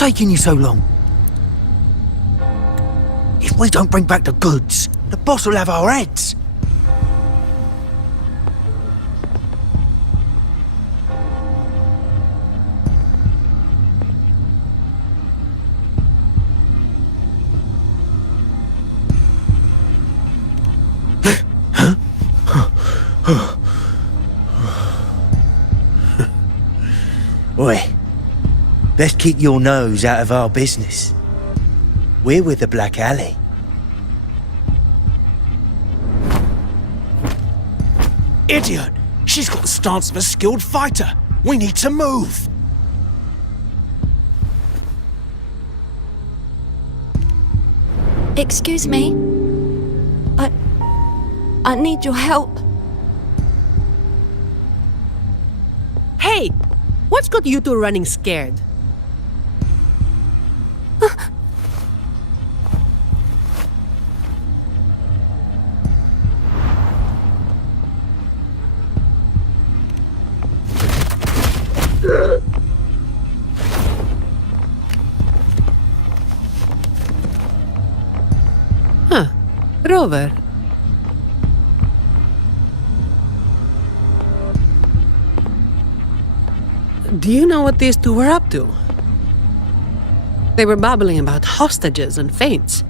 taking you so long? If we don't bring back the goods, the boss will have our heads. Oi, best keep your nose out of our business. We're with the Black Alley. Idiot! She's got the stance of a skilled fighter. We need to move. Excuse me. I need your help. Hey! What's got you two running scared? Huh. Rover. Do you know what these two were up to? They were babbling about hostages and feints,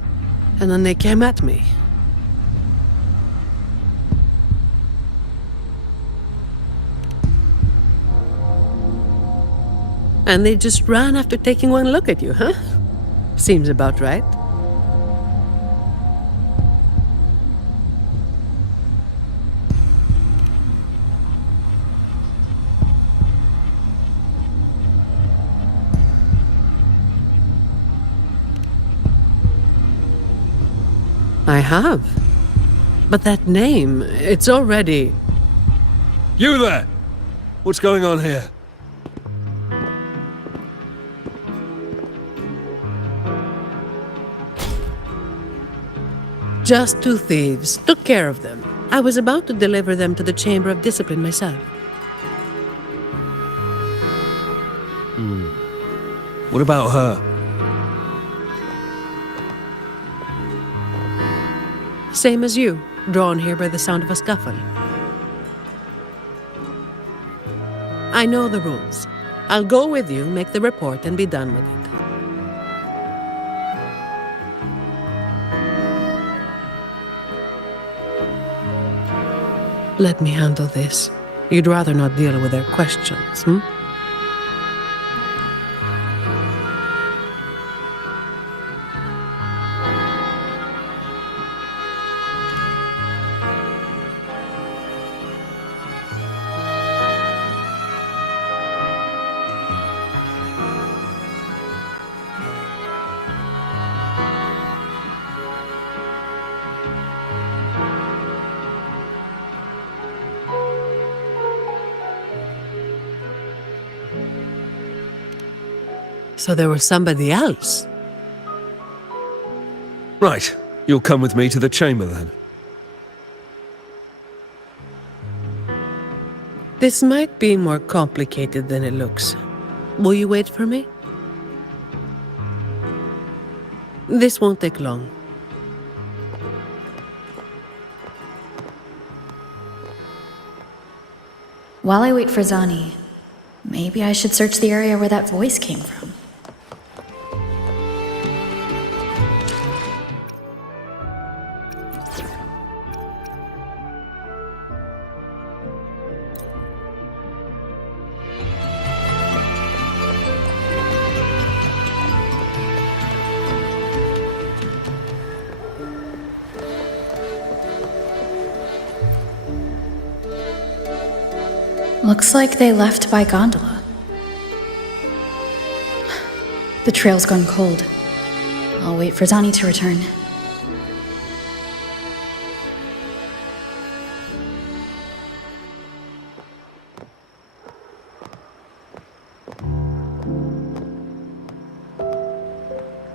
and then they came at me. And they just ran after taking one look at you, huh? Seems about right. I have. But that name, it's already... You there! What's going on here? Just two thieves. Took care of them. I was about to deliver them to the Chamber of Discipline myself. What about her? Same as you, drawn here by the sound of a scuffle. I know the rules. I'll go with you, make the report, and be done with it. Let me handle this. You'd rather not deal with their questions, hmm? So there was somebody else. Right, you'll come with me to the chamber then. This might be more complicated than it looks. Will you wait for me? This won't take long. While I wait for Zani, maybe I should search the area where that voice came from. Looks like they left by gondola. The trail's gone cold. I'll wait for Zani to return.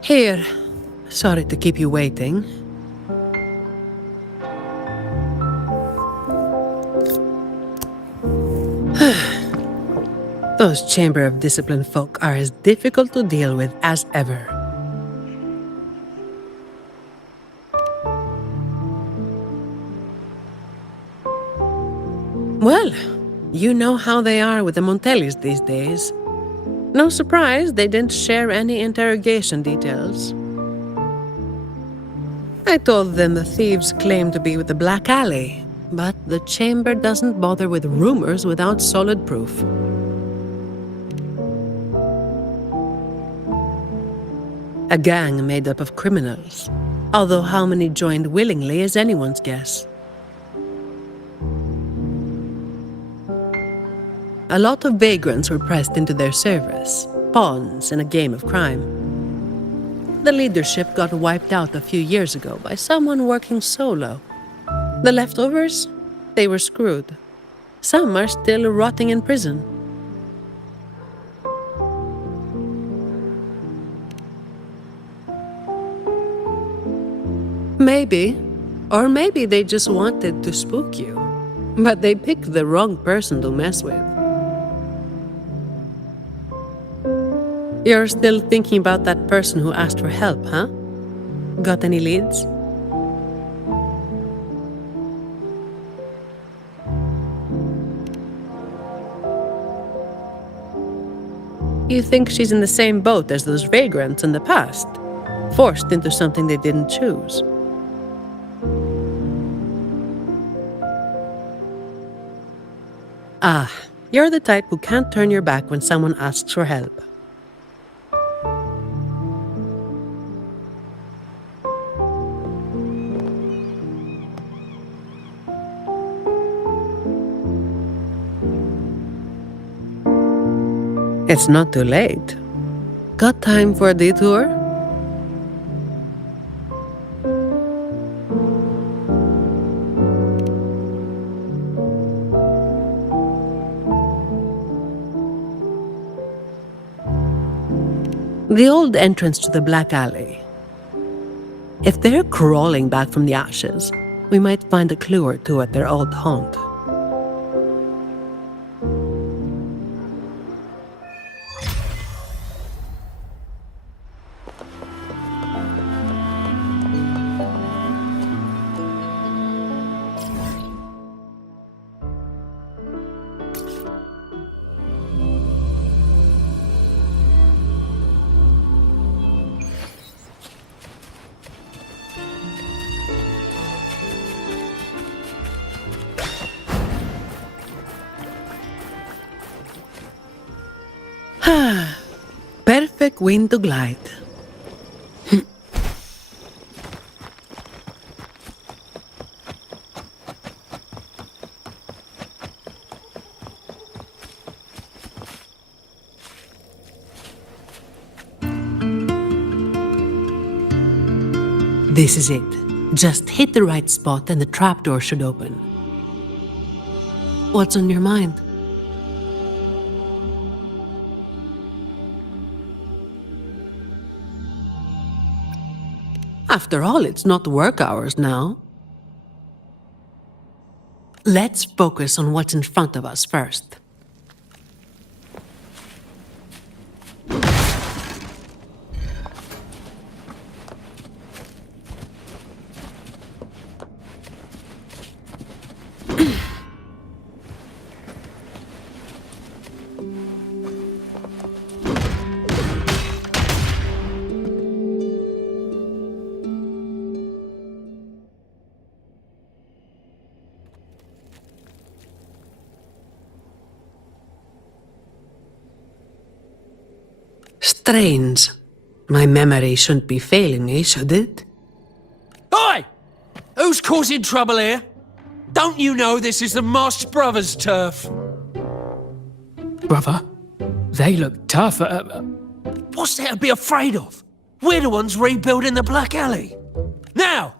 Here. Sorry to keep you waiting. Those Chamber of Discipline folk are as difficult to deal with as ever. Well, you know how they are with the Montellis these days. No surprise they didn't share any interrogation details. I told them the thieves claimed to be with the Black Alley, but the Chamber doesn't bother with rumors without solid proof. A gang made up of criminals, although how many joined willingly is anyone's guess. A lot of vagrants were pressed into their service, pawns in a game of crime. The leadership got wiped out a few years ago by someone working solo. The leftovers? They were screwed. Some are still rotting in prison. Maybe. Or maybe they just wanted to spook you. But they picked the wrong person to mess with. You're still thinking about that person who asked for help, huh? Got any leads? You think she's in the same boat as those vagrants in the past? Forced into something they didn't choose? Ah, you're the type who can't turn your back when someone asks for help. It's not too late. Got time for a detour? The old entrance to the Black Alley. If they're crawling back from the ashes, we might find a clue or two at their old haunt. Perfect wind to glide. This is it. Just hit the right spot and the trapdoor should open. What's on your mind? After all, it's not work hours now. Let's focus on what's in front of us first. Strange. My memory shouldn't be failing me, should it? Oi! Who's causing trouble here? Don't you know this is the Moss Brothers' turf? Brother, they look tough. What's there to be afraid of? We're the ones rebuilding the Black Alley. Now,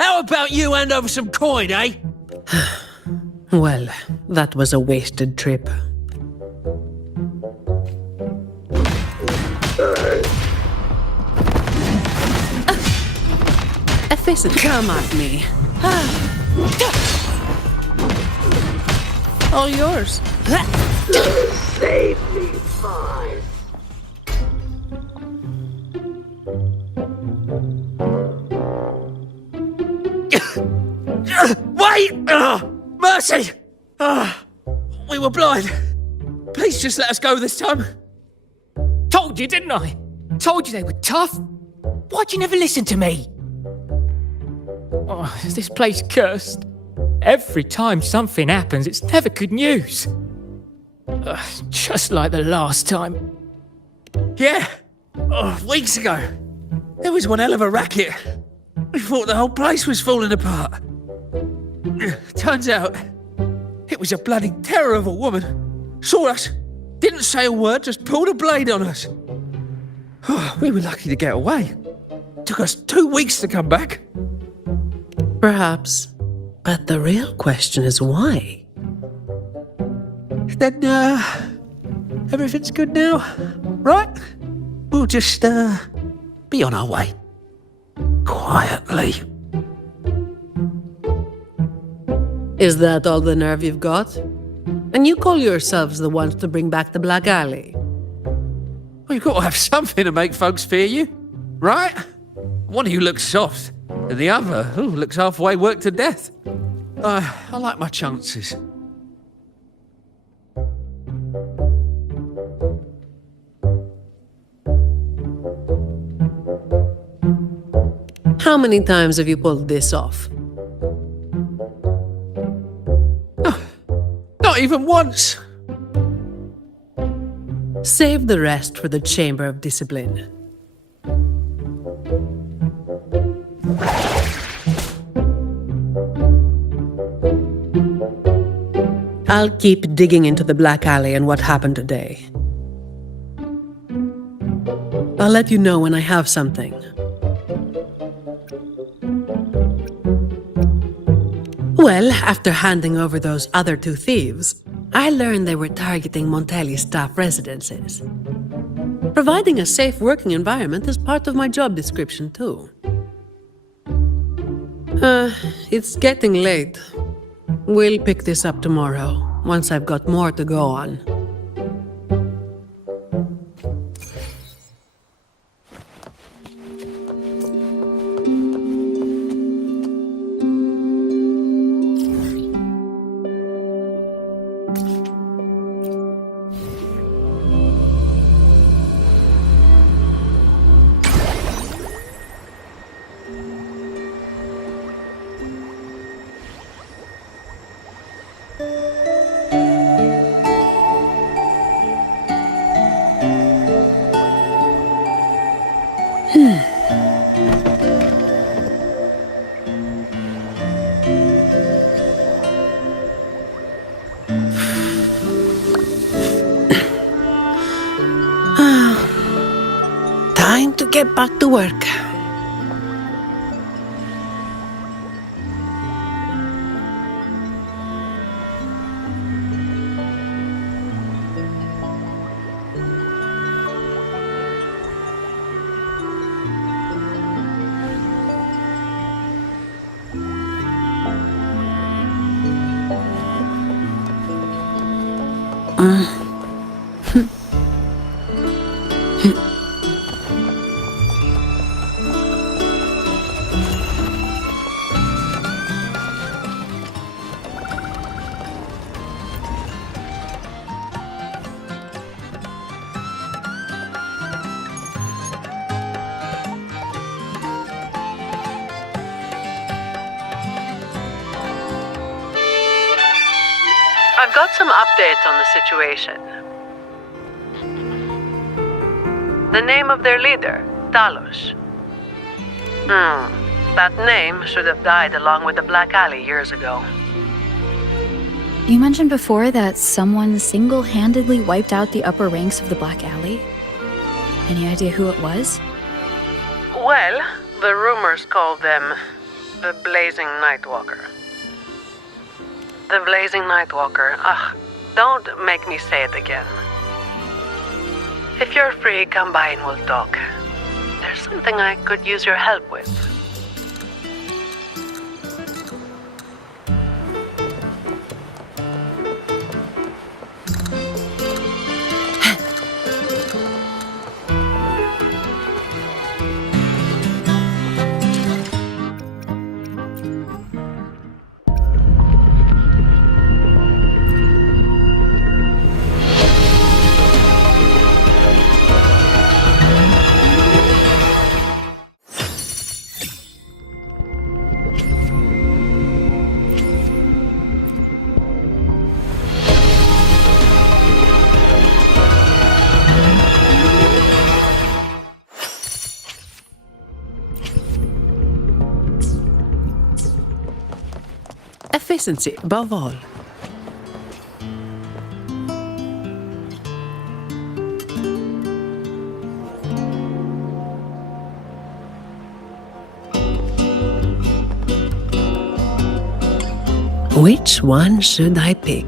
how about you hand over some coin, eh? Well, that was a wasted trip. Efficient. Come at me. All yours. Save me, fine. Wait! Mercy! We were blind. Please just let us go this time. Told you, didn't I? Told you they were tough. Why'd you never listen to me? Oh, is this place cursed? Every time something happens, it's never good news. Just like the last time. Yeah. Weeks ago. There was one hell of a racket. We thought the whole place was falling apart. Turns out, it was a bloody terror of a woman. Saw us, didn't say a word, just pulled a blade on us. We were lucky to get away. Took us 2 weeks to come back. Perhaps. But the real question is why? Then, everything's good now, right? We'll just, be on our way. Quietly. Is that all the nerve you've got? And you call yourselves the ones to bring back the Black Alley? Well, you've got to have something to make folks fear you, right? One of you looks soft, and the other looks halfway worked to death. I like my chances. How many times have you pulled this off? Not even once. Save the rest for the Chamber of Discipline. I'll keep digging into the Black Alley and what happened today. I'll let you know when I have something. Well, after handing over those other 2 thieves, I learned they were targeting Montelli's staff residences. Providing a safe working environment is part of my job description, too. It's getting late. We'll pick this up tomorrow, once I've got more to go on. Time to get back to work. I've got some updates on the situation. The name of their leader, Talos. That name should have died along with the Black Alley years ago. You mentioned before that someone single-handedly wiped out the upper ranks of the Black Alley. Any idea who it was? Well, the rumors called them the Blazing Nightwalker. The Blazing Nightwalker. Don't make me say it again. If you're free, come by and we'll talk. There's something I could use your help with. efficiency above all. Which one should I pick?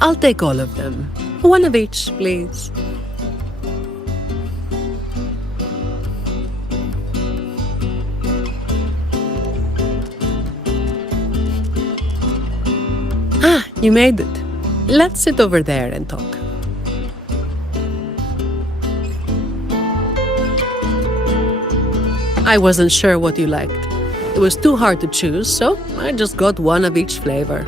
I'll take all of them. One of each, please. Ah, you made it. Let's sit over there and talk. I wasn't sure what you liked. It was too hard to choose, so I just got one of each flavor.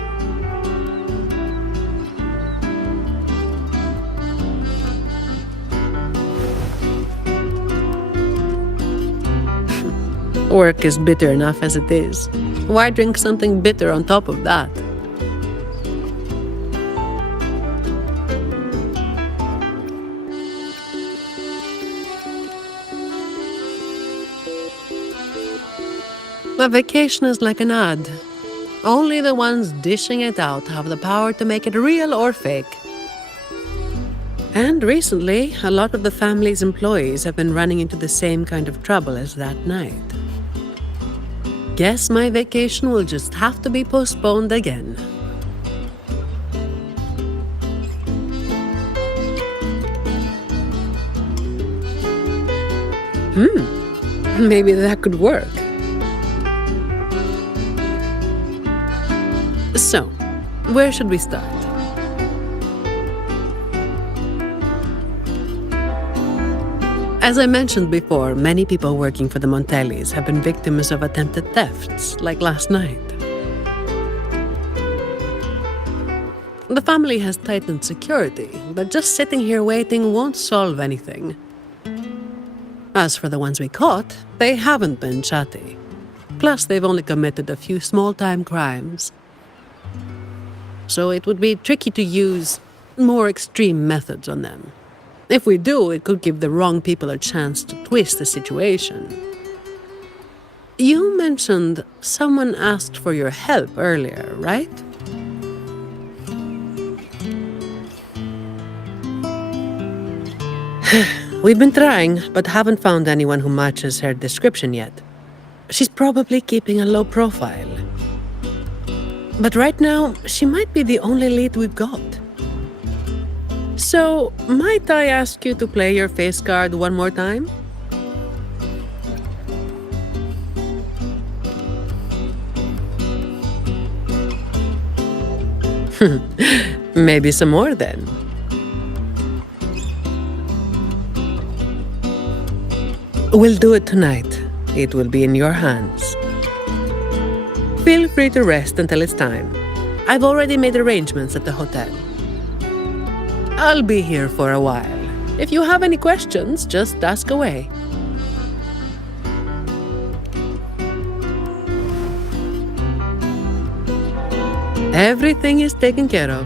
Work is bitter enough as it is. Why drink something bitter on top of that? A vacation is like an ad. Only the ones dishing it out have the power to make it real or fake. And recently, a lot of the family's employees have been running into the same kind of trouble as that night. Guess my vacation will just have to be postponed again. Maybe that could work. So, where should we start? As I mentioned before, many people working for the Montellis have been victims of attempted thefts, like last night. The family has tightened security, but just sitting here waiting won't solve anything. As for the ones we caught, they haven't been chatty. Plus, they've only committed a few small-time crimes. So it would be tricky to use more extreme methods on them. If we do, it could give the wrong people a chance to twist the situation. You mentioned someone asked for your help earlier, right? We've been trying, but haven't found anyone who matches her description yet. She's probably keeping a low profile. But right now, she might be the only lead we've got. So, might I ask you to play your face card one more time? Maybe some more then. We'll do it tonight. It will be in your hands. Feel free to rest until it's time. I've already made arrangements at the hotel. I'll be here for a while. If you have any questions, just ask away. Everything is taken care of.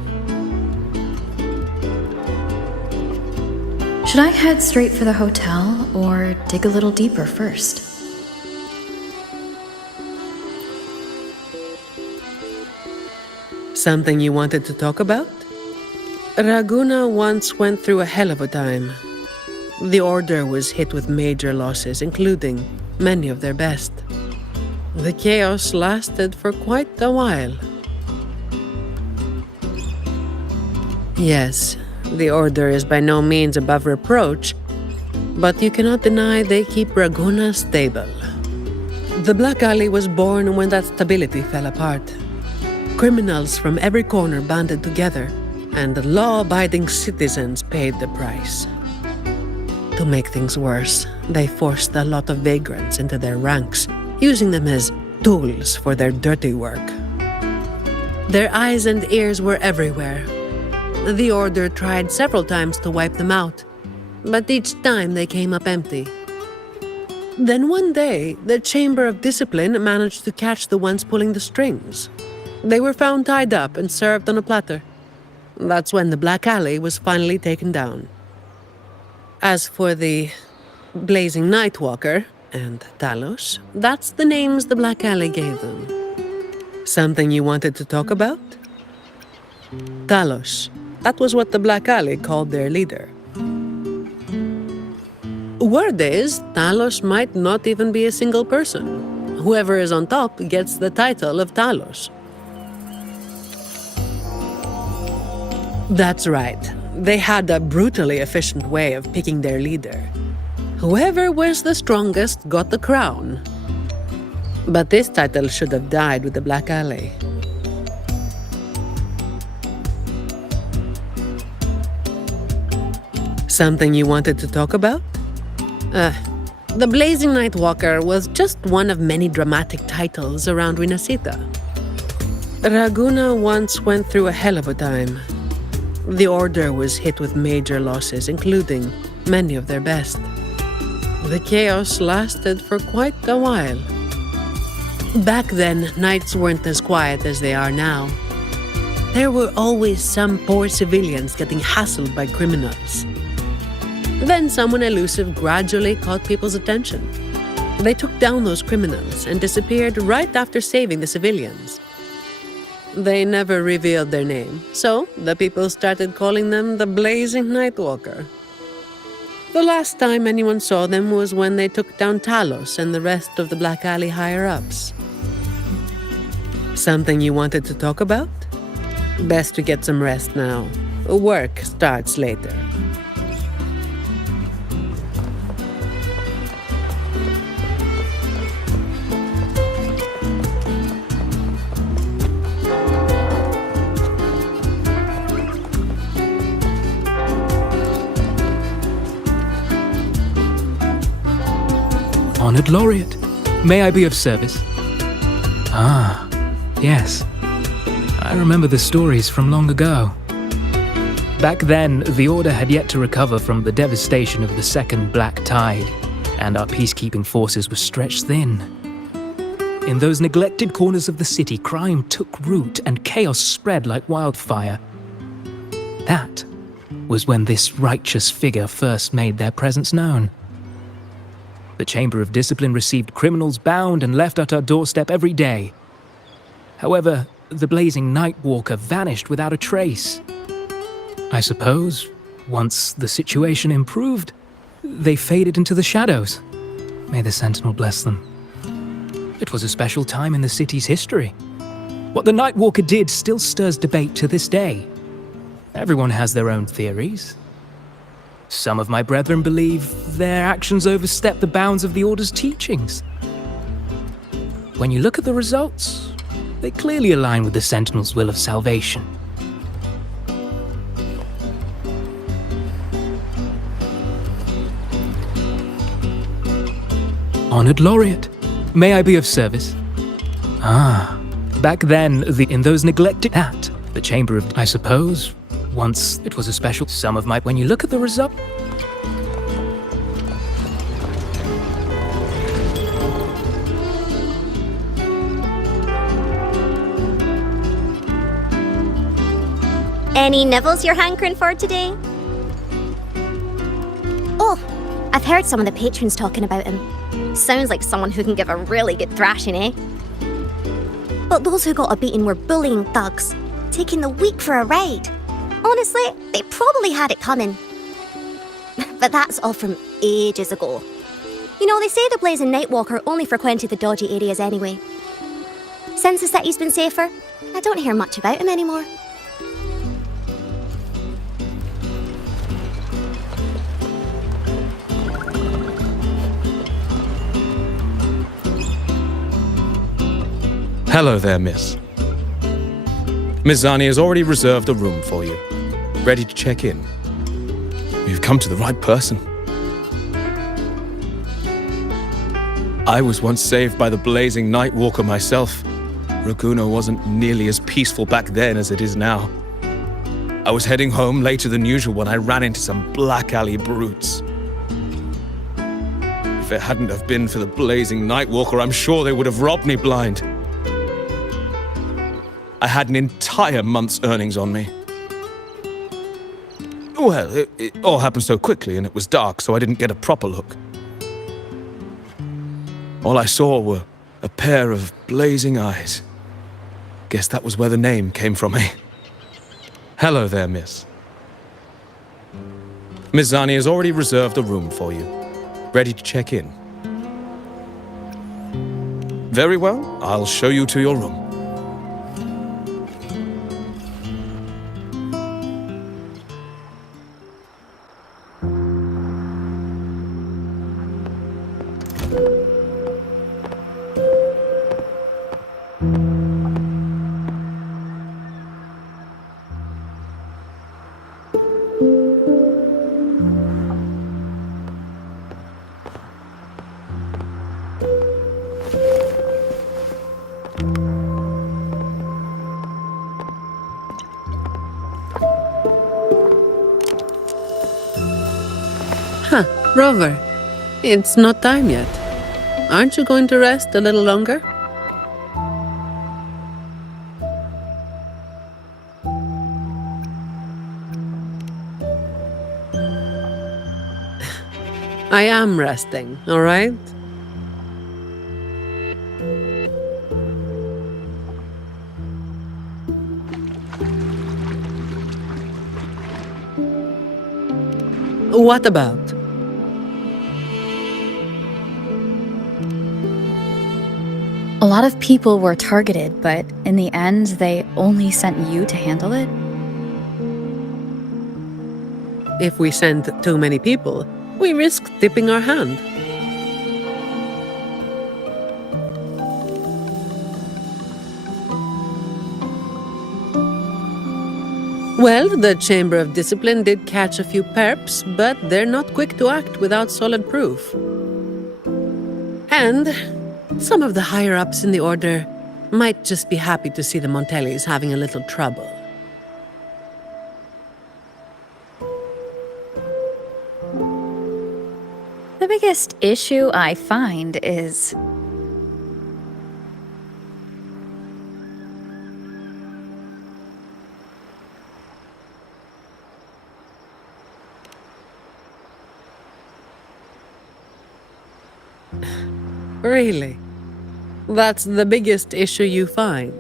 Should I head straight for the hotel or dig a little deeper first? Something you wanted to talk about? Raguna once went through a hell of a time. The Order was hit with major losses, including many of their best. The chaos lasted for quite a while. Yes, the Order is by no means above reproach, but you cannot deny they keep Raguna stable. The Black Alley was born when that stability fell apart. Criminals from every corner banded together, and the law-abiding citizens paid the price. To make things worse, they forced a lot of vagrants into their ranks, using them as tools for their dirty work. Their eyes and ears were everywhere. The Order tried several times to wipe them out, but each time they came up empty. Then one day, the Chamber of Discipline managed to catch the ones pulling the strings. They were found tied up and served on a platter. That's when the Black Alley was finally taken down. As for the Blazing Nightwalker, and Talos, that's the names the Black Alley gave them. Something you wanted to talk about? Talos. That was what the Black Alley called their leader. Word is, Talos might not even be a single person. Whoever is on top gets the title of Talos. That's right. They had a brutally efficient way of picking their leader. Whoever was the strongest got the crown. But this title should have died with the Black Alley. Something you wanted to talk about? The Blazing Nightwalker was just one of many dramatic titles around Winasita. Raguna once went through a hell of a time. The Order was hit with major losses, including many of their best. The chaos lasted for quite a while. Back then, nights weren't as quiet as they are now. There were always some poor civilians getting hassled by criminals. Then someone elusive gradually caught people's attention. They took down those criminals and disappeared right after saving the civilians. They never revealed their name, so the people started calling them the Blazing Nightwalker. The last time anyone saw them was when they took down Talos and the rest of the Black Alley higher-ups. Something you wanted to talk about? Best to get some rest now. Work starts later. Honored Laureate, may I be of service? Ah, yes. I remember the stories from long ago. Back then, the Order had yet to recover from the devastation of the Second Black Tide, and our peacekeeping forces were stretched thin. In those neglected corners of the city, crime took root and chaos spread like wildfire. That was when this righteous figure first made their presence known. The Chamber of Discipline received criminals bound and left at our doorstep every day. However, the Blazing Nightwalker vanished without a trace. I suppose, once the situation improved, they faded into the shadows. May the Sentinel bless them. It was a special time in the city's history. What the Nightwalker did still stirs debate to this day. Everyone has their own theories. Some of my brethren believe their actions overstep the bounds of the Order's teachings. When you look at the results, they clearly align with the Sentinel's will of salvation. Honored Laureate, may I be of service? Ah, back then, in those neglected the Chamber of, I suppose, once it was a special some of my when you look at the result. Any nibbles you're hankering for today? Oh, I've heard some of the patrons talking about him. Sounds like someone who can give a really good thrashing, eh? But those who got a beating were bullying thugs, taking the weak for a ride. Honestly, they probably had it coming. But that's all from ages ago. You know, they say the Blazing Nightwalker only frequented the dodgy areas anyway. Since the city's been safer, I don't hear much about him anymore. Hello there, miss. Miss Zani has already reserved a room for you, ready to check in. You've come to the right person. I was once saved by the Blazing Nightwalker myself. Raguna wasn't nearly as peaceful back then as it is now. I was heading home later than usual when I ran into some Black Alley brutes. If it hadn't have been for the Blazing Nightwalker, I'm sure they would have robbed me blind. I had an entire month's earnings on me. Well, it all happened so quickly and it was dark, so I didn't get a proper look. All I saw were a pair of blazing eyes. Guess that was where the name came from, eh? Hello there, miss. Miss Zani has already reserved a room for you. Ready to check in? Very well, I'll show you to your room. Rover, it's not time yet. Aren't you going to rest a little longer? I am resting, all right? What about? A lot of people were targeted, but in the end, they only sent you to handle it? If we send too many people, we risk tipping our hand. Well, the Chamber of Discipline did catch a few perps, but they're not quick to act without solid proof. And some of the higher-ups in the Order might just be happy to see the Montellis having a little trouble. The biggest issue I find is Really? That's the biggest issue you find?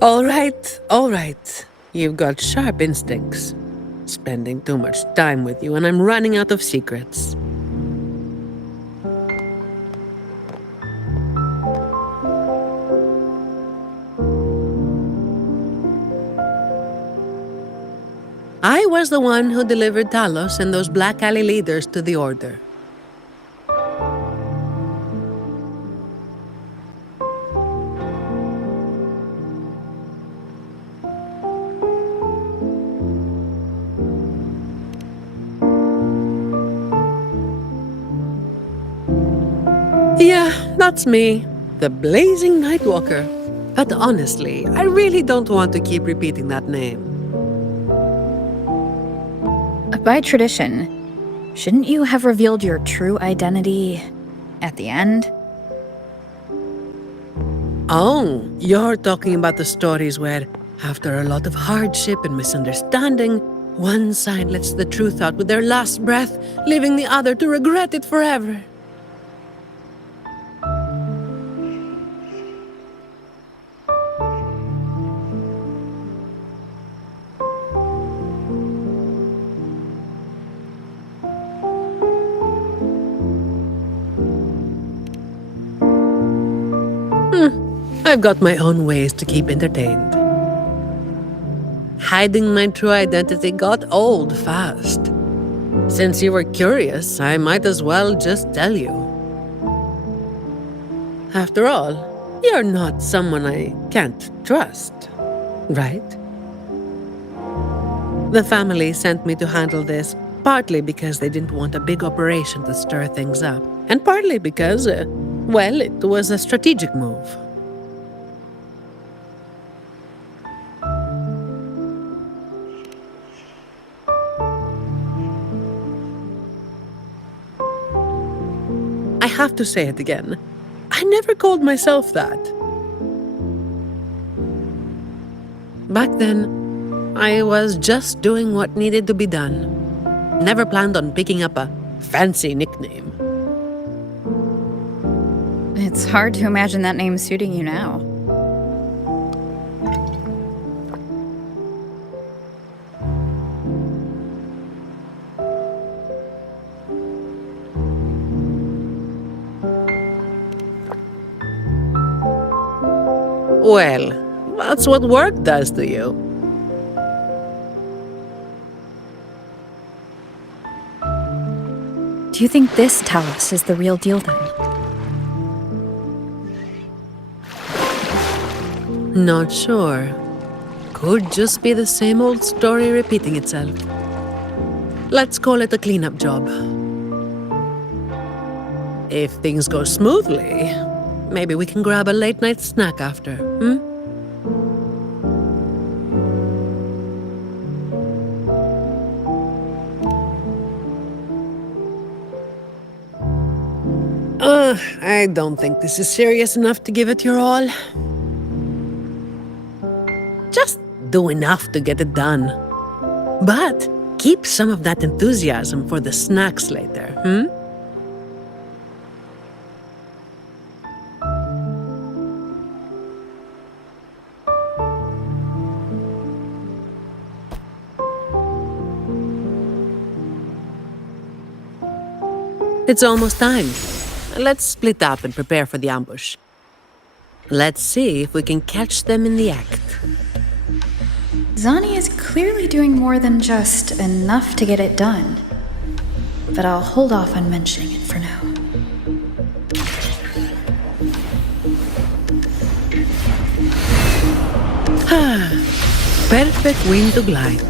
All right. You've got sharp instincts. Spending too much time with you and I'm running out of secrets. I was the one who delivered Talos and those Black Alley leaders to the Order. Yeah, that's me, the Blazing Nightwalker. But honestly, I really don't want to keep repeating that name. by tradition, shouldn't you have revealed your true identity at the end? Oh, you're talking about the stories where, after a lot of hardship and misunderstanding, one side lets the truth out with their last breath, leaving the other to regret it forever. I've got my own ways to keep entertained. Hiding my true identity got old fast. Since you were curious, I might as well just tell you. After all, you're not someone I can't trust, right? The family sent me to handle this, partly because they didn't want a big operation to stir things up, and partly because, well, it was a strategic move. I have to say it again. I I never called myself that. Back then, I was just doing what needed to be done. Never planned on picking up a fancy nickname. It's hard to imagine that name suiting you now. Well, that's what work does to you. Do you think this Talos is the real deal then? Not sure. Could just be the same old story repeating itself. Let's call it a cleanup job. If things go smoothly, maybe we can grab a late-night snack after, hmm? I don't think this is serious enough to give it your all. Just do enough to get it done. But keep some of that enthusiasm for the snacks later, hmm? It's almost time. Let's split up and prepare for the ambush. Let's see if we can catch them in the act. Zani is clearly doing more than just enough to get it done. But I'll hold off on mentioning it for now. Perfect wind to glide.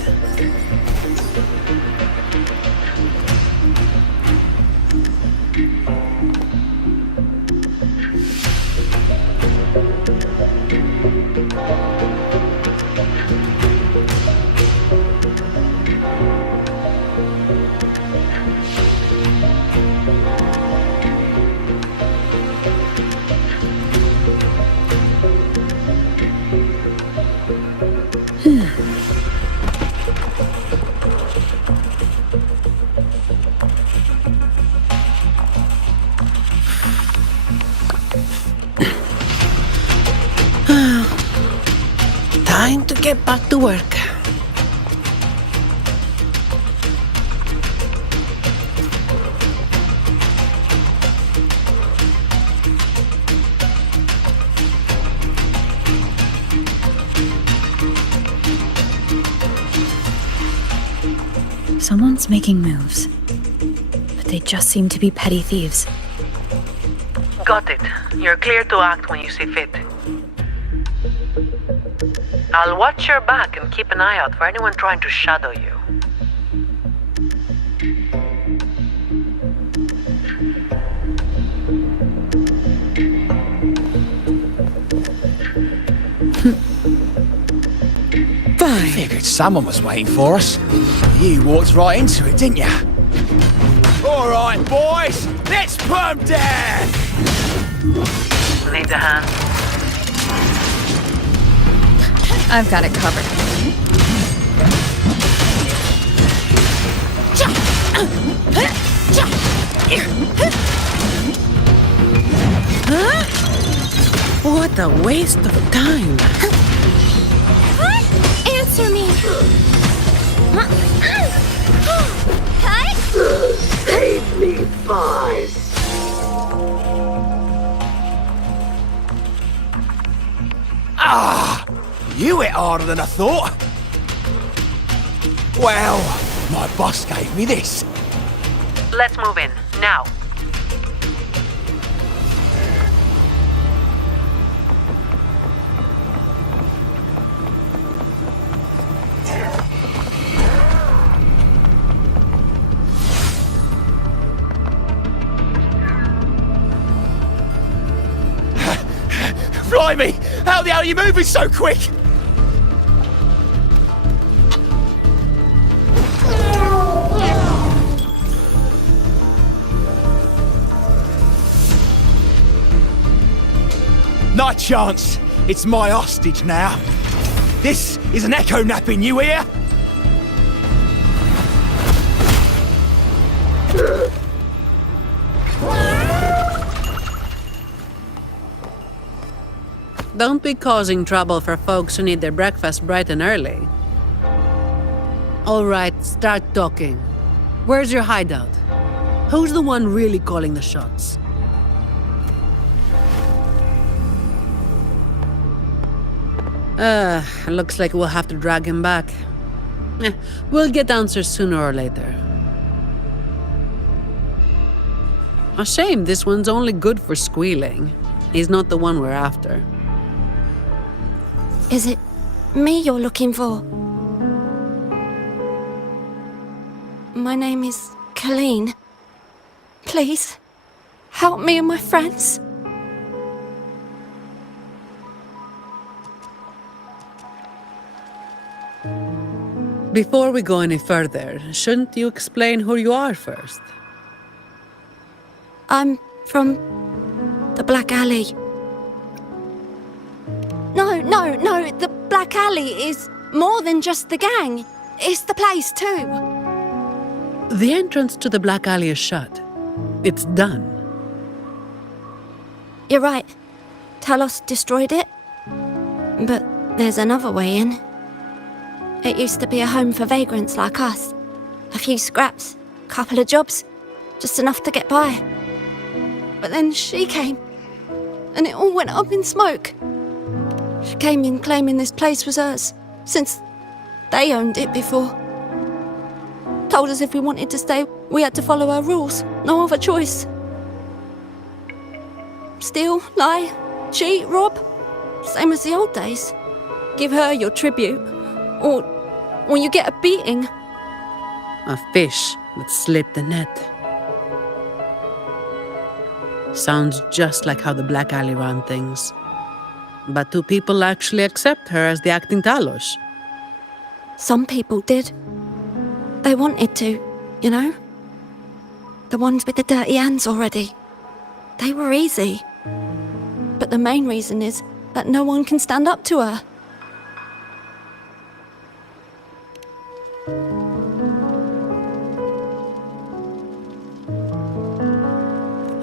Time to get back to work. Someone's making moves. But they just seem to be petty thieves. Got it. You're clear to act when you see fit. I'll watch your back and keep an eye out for anyone trying to shadow you. Fine. Figured someone was waiting for us. You walked right into it, didn't you? All right, boys, let's put 'em down. Need a hand. I've got it covered. Huh? What a waste of time. Answer me! Cut! Save me, boss. Ah, you hit harder than I thought. Well, my boss gave me this. Let's move in, now. Blimey, how the hell are you moving so quick? Not a chance. It's my hostage now. This is an echo napping, you hear? Don't be causing trouble for folks who need their breakfast bright and early. All right, start talking. Where's your hideout? Who's the one really calling the shots? Looks like we'll have to drag him back. We'll get answers sooner or later. A shame this one's only good for squealing. He's not the one we're after. Is it me you're looking for? My name is Colleen. Please, help me and my friends. Before we go any further, shouldn't you explain who you are first? I'm from the Black Alley. No, the Black Alley is more than just the gang. It's the place too. The entrance to the Black Alley is shut. It's done. You're right. Talos destroyed it. But there's another way in. It used to be a home for vagrants like us. A few scraps, couple of jobs, just enough to get by. But then she came, and it all went up in smoke. She came in claiming this place was hers, since they owned it before. Told us if we wanted to stay, we had to follow her rules, no other choice. Steal, lie, cheat, rob, same as the old days. Give her your tribute, or you get a beating. A fish that slipped the net. Sounds just like how the Black Alley ran things. But do people actually accept her as the acting Talos? Some people did. They wanted to, you know? The ones with the dirty hands already. They were easy. But the main reason is that no one can stand up to her.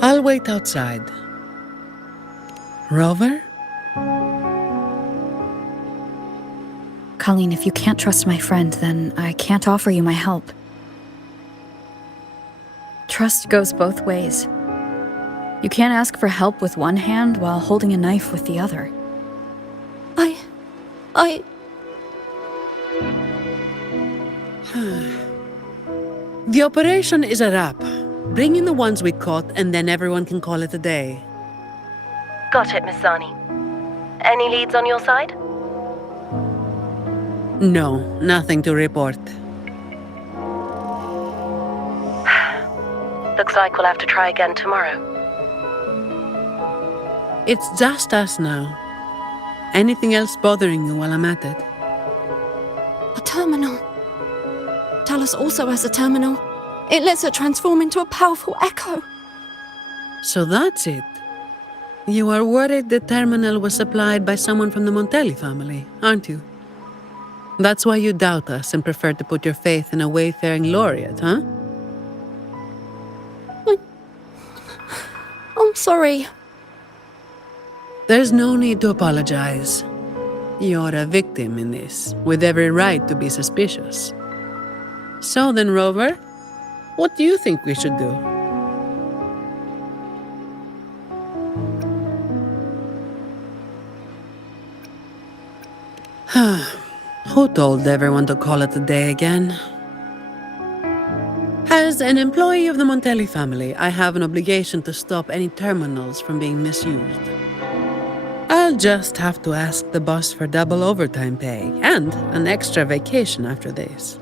I'll wait outside. Rover? Colleen, if you can't trust my friend, then I can't offer you my help. Trust goes both ways. You can't ask for help with one hand while holding a knife with the other. The operation is a wrap. Bring in the ones we caught, and then everyone can call it a day. Got it, Miss Zani. Any leads on your side? No, nothing to report. Looks like we'll have to try again tomorrow. It's just us now. Anything else bothering you while I'm at it? A terminal. Talos also has a terminal. It lets her transform into a powerful echo. So that's it. You are worried the terminal was supplied by someone from the Montelli family, aren't you? That's why you doubt us and prefer to put your faith in a wayfaring laureate, huh? I'm sorry. There's no need to apologize. You're a victim in this, with every right to be suspicious. So then, Rover, what do you think we should do? Who told everyone to call it a day again? As an employee of the Montelli family, I have an obligation to stop any terminals from being misused. I'll just have to ask the boss for double overtime pay and an extra vacation after this.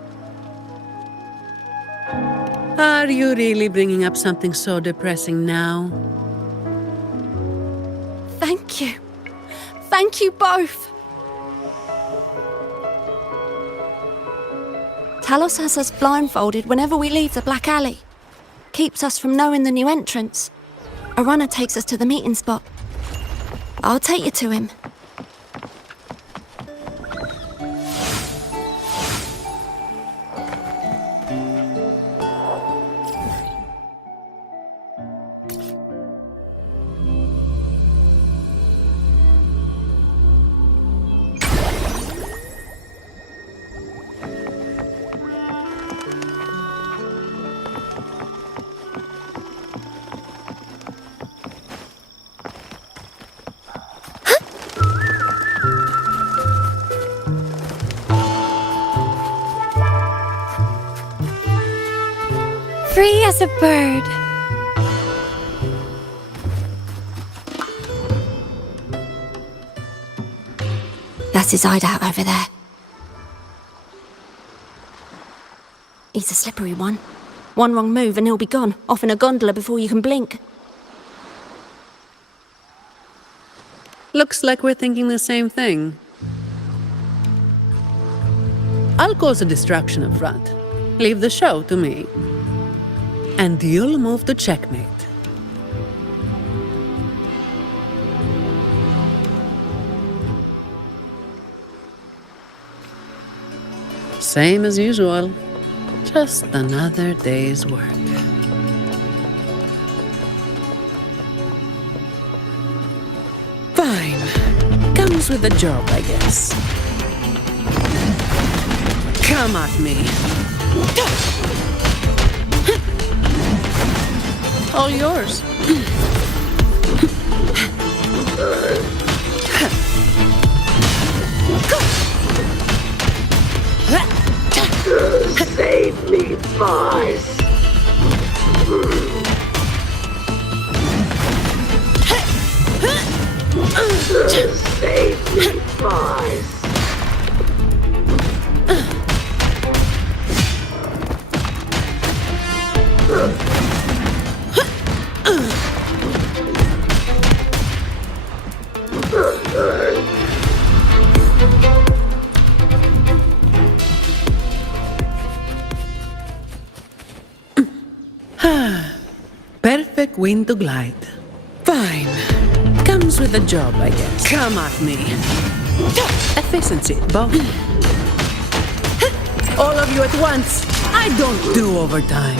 Are you really bringing up something so depressing now? Thank you. Thank you both. Talos has us blindfolded whenever we leave the Black Alley. Keeps us from knowing the new entrance. A runner takes us to the meeting spot. I'll take you to him. Free as a bird. That's his hideout over there. He's a slippery one. One wrong move and he'll be gone, off in a gondola before you can blink. Looks like we're thinking the same thing. I'll cause a distraction up front. Leave the show to me. And you'll move to checkmate. Same as usual. Just another day's work. Fine. Comes with the job, I guess. Come at me. All yours. Save me, boys. Save me, boys. Perfect wind to glide. Fine. Comes with the job, I guess. Come at me. Efficiency, both. All of you at once. I don't do overtime.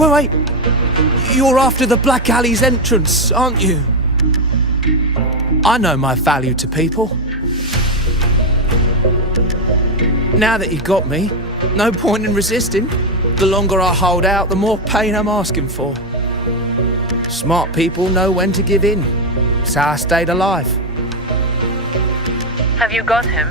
Wait! You're after the Black Alley's entrance, aren't you? I know my value to people. Now that you got me, no point in resisting. The longer I hold out, the more pain I'm asking for. Smart people know when to give in. So I stayed alive. Have you got him?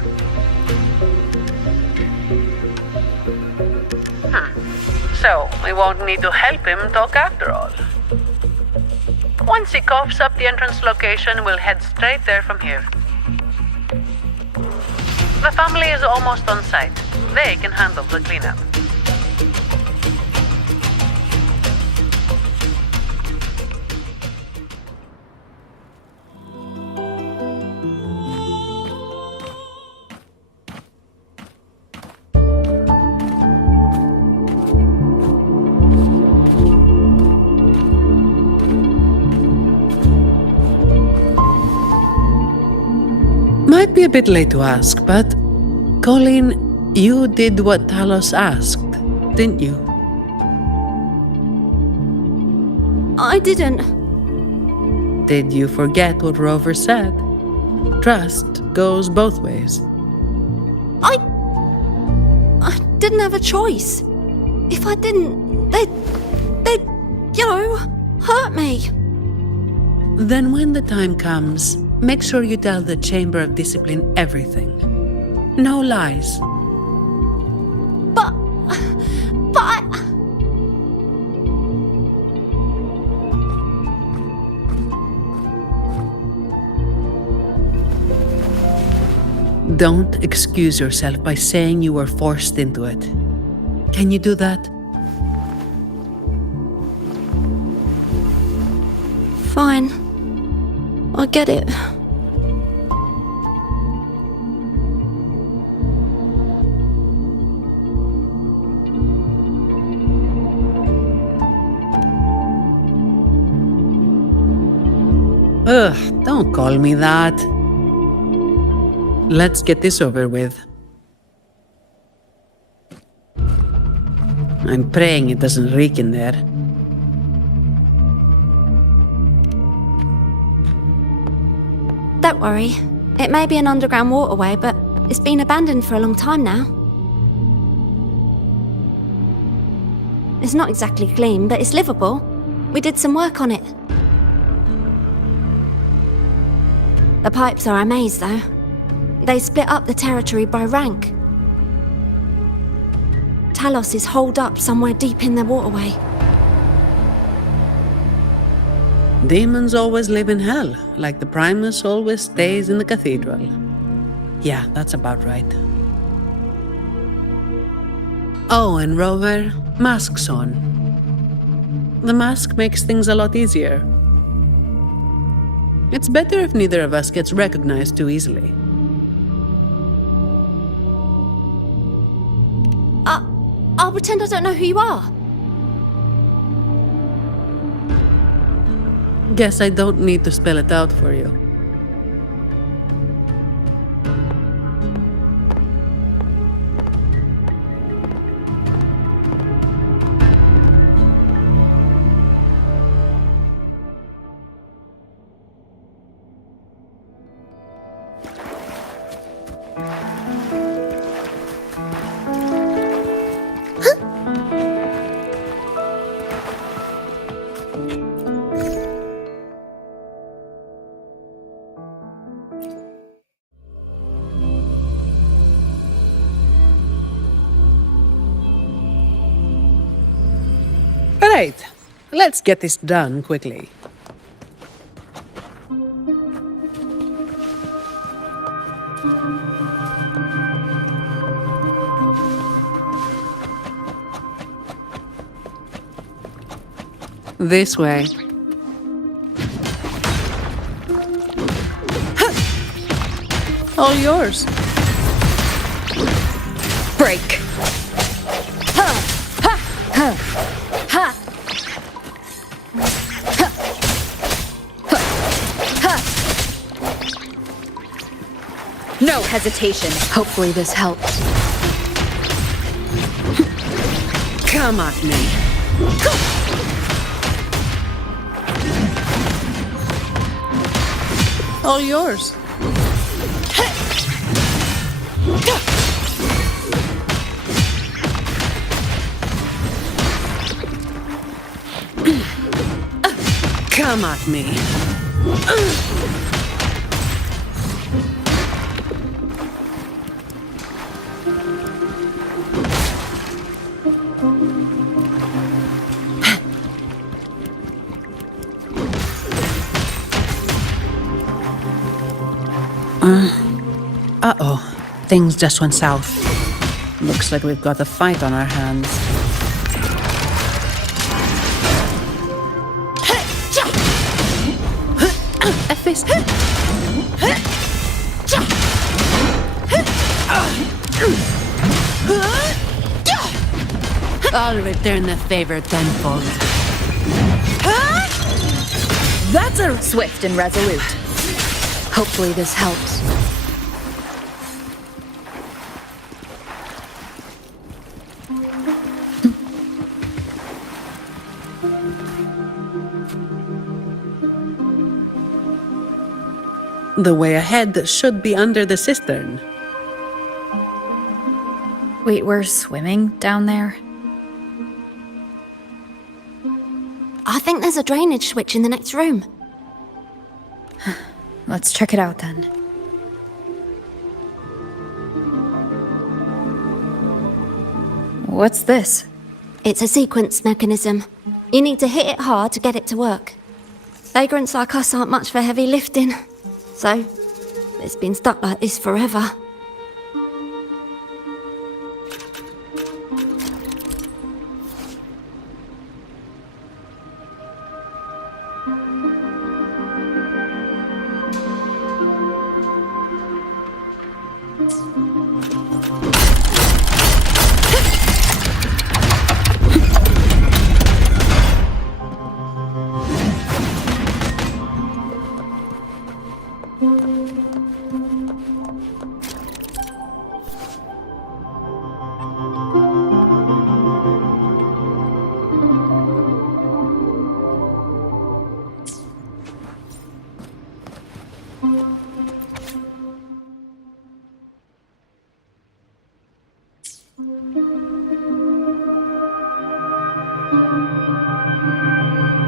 So, we won't need to help him talk after all. Once he coughs up the entrance location, we'll head straight there from here. The family is almost on site. They can handle the cleanup. Might be a bit late to ask, but Colleen, you did what Talos asked, didn't you? I didn't. Did you forget what Rover said? Trust goes both ways. I didn't have a choice. If I didn't, they'd, hurt me. Then when the time comes, make sure you tell the Chamber of Discipline everything. No lies. But I... Don't excuse yourself by saying you were forced into it. Can you do that? Fine. I get it. Ugh, don't call me that. Let's get this over with. I'm praying it doesn't reek in there. Don't worry. It may be an underground waterway, but it's been abandoned for a long time now. It's not exactly clean, but it's livable. We did some work on it. The pipes are a maze, though. They split up the territory by rank. Talos is holed up somewhere deep in the waterway. Demons always live in hell, like the Primus always stays in the cathedral. Yeah, that's about right. Oh, and Rover, mask's on. The mask makes things a lot easier. It's better if neither of us gets recognized too easily. I'll pretend I don't know who you are. Guess I don't need to spell it out for you. Right, let's get this done quickly. This way. All yours. Break. No hesitation. Hopefully this helps. Come at me. All yours. Come at me. Uh-oh. Things just went south. Looks like we've got a fight on our hands. A fist. I'll return the favor tenfold. That's a swift and resolute. Hopefully this helps. The way ahead should be under the cistern. Wait, we're swimming down there? There's a drainage switch in the next room. Let's check it out then. What's this? It's a sequence mechanism. You need to hit it hard to get it to work. Vagrants like us aren't much for heavy lifting, so it's been stuck like this forever.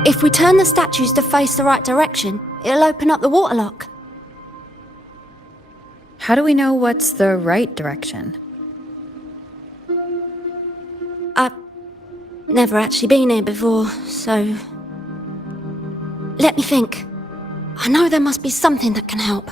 If we turn the statues to face the right direction, it'll open up the waterlock. How do we know what's the right direction? I've never actually been here before, so... Let me think. I know there must be something that can help.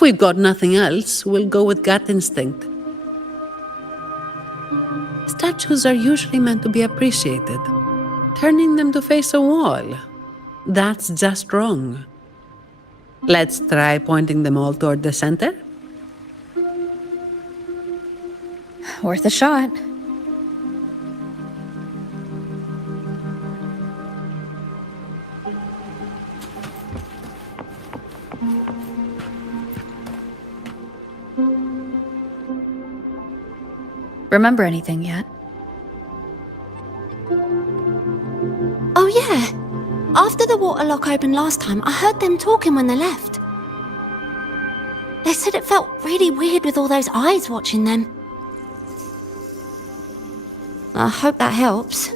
If we've got nothing else, we'll go with gut instinct. Statues are usually meant to be appreciated. Turning them to face a wall, that's just wrong. Let's try pointing them all toward the center. Worth a shot. remember anything yet. Oh, yeah. After the water lock opened last time, I heard them talking when they left. They said it felt really weird with all those eyes watching them. I hope that helps.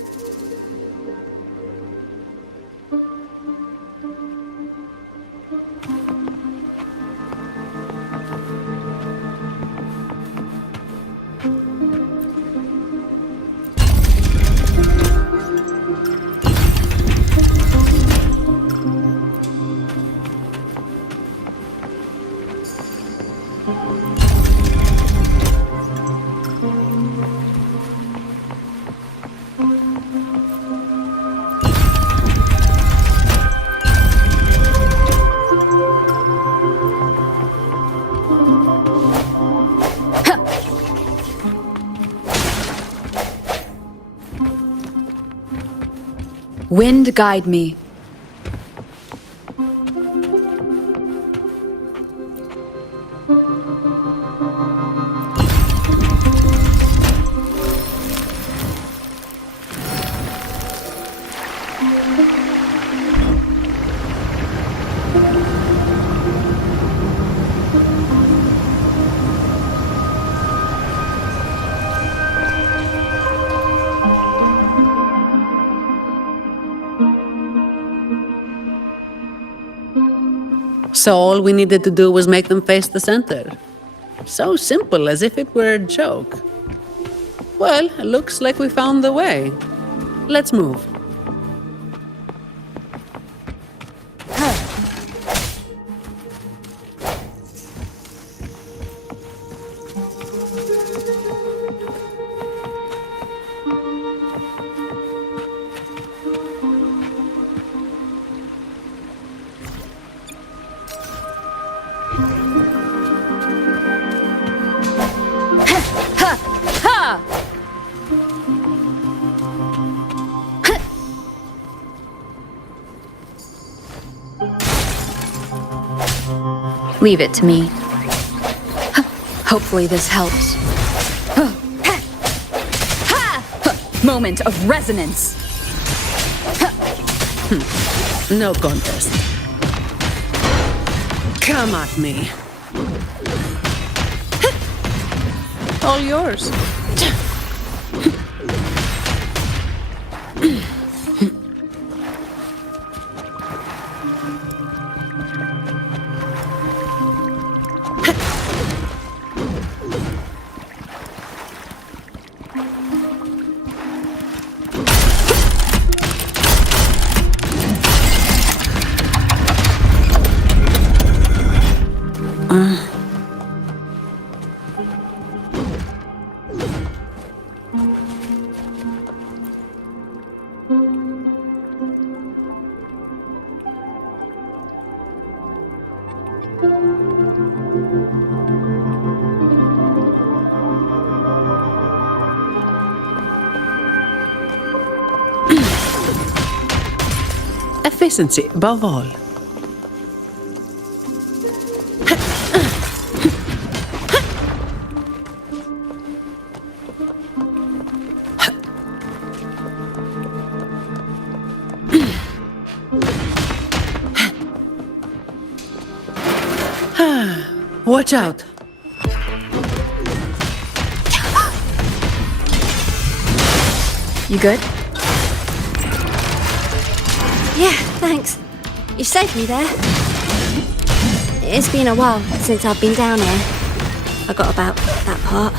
Wind guide me. So all we needed to do was make them face the center. So simple, as if it were a joke. Well, looks like we found the way. Let's move. Leave it to me. Hopefully this helps. Moment of resonance. No contest. Come at me. All yours. Efficiency above all. Watch out. You good? Yeah, thanks. You saved me there. It's been a while since I've been down here. I got about that part.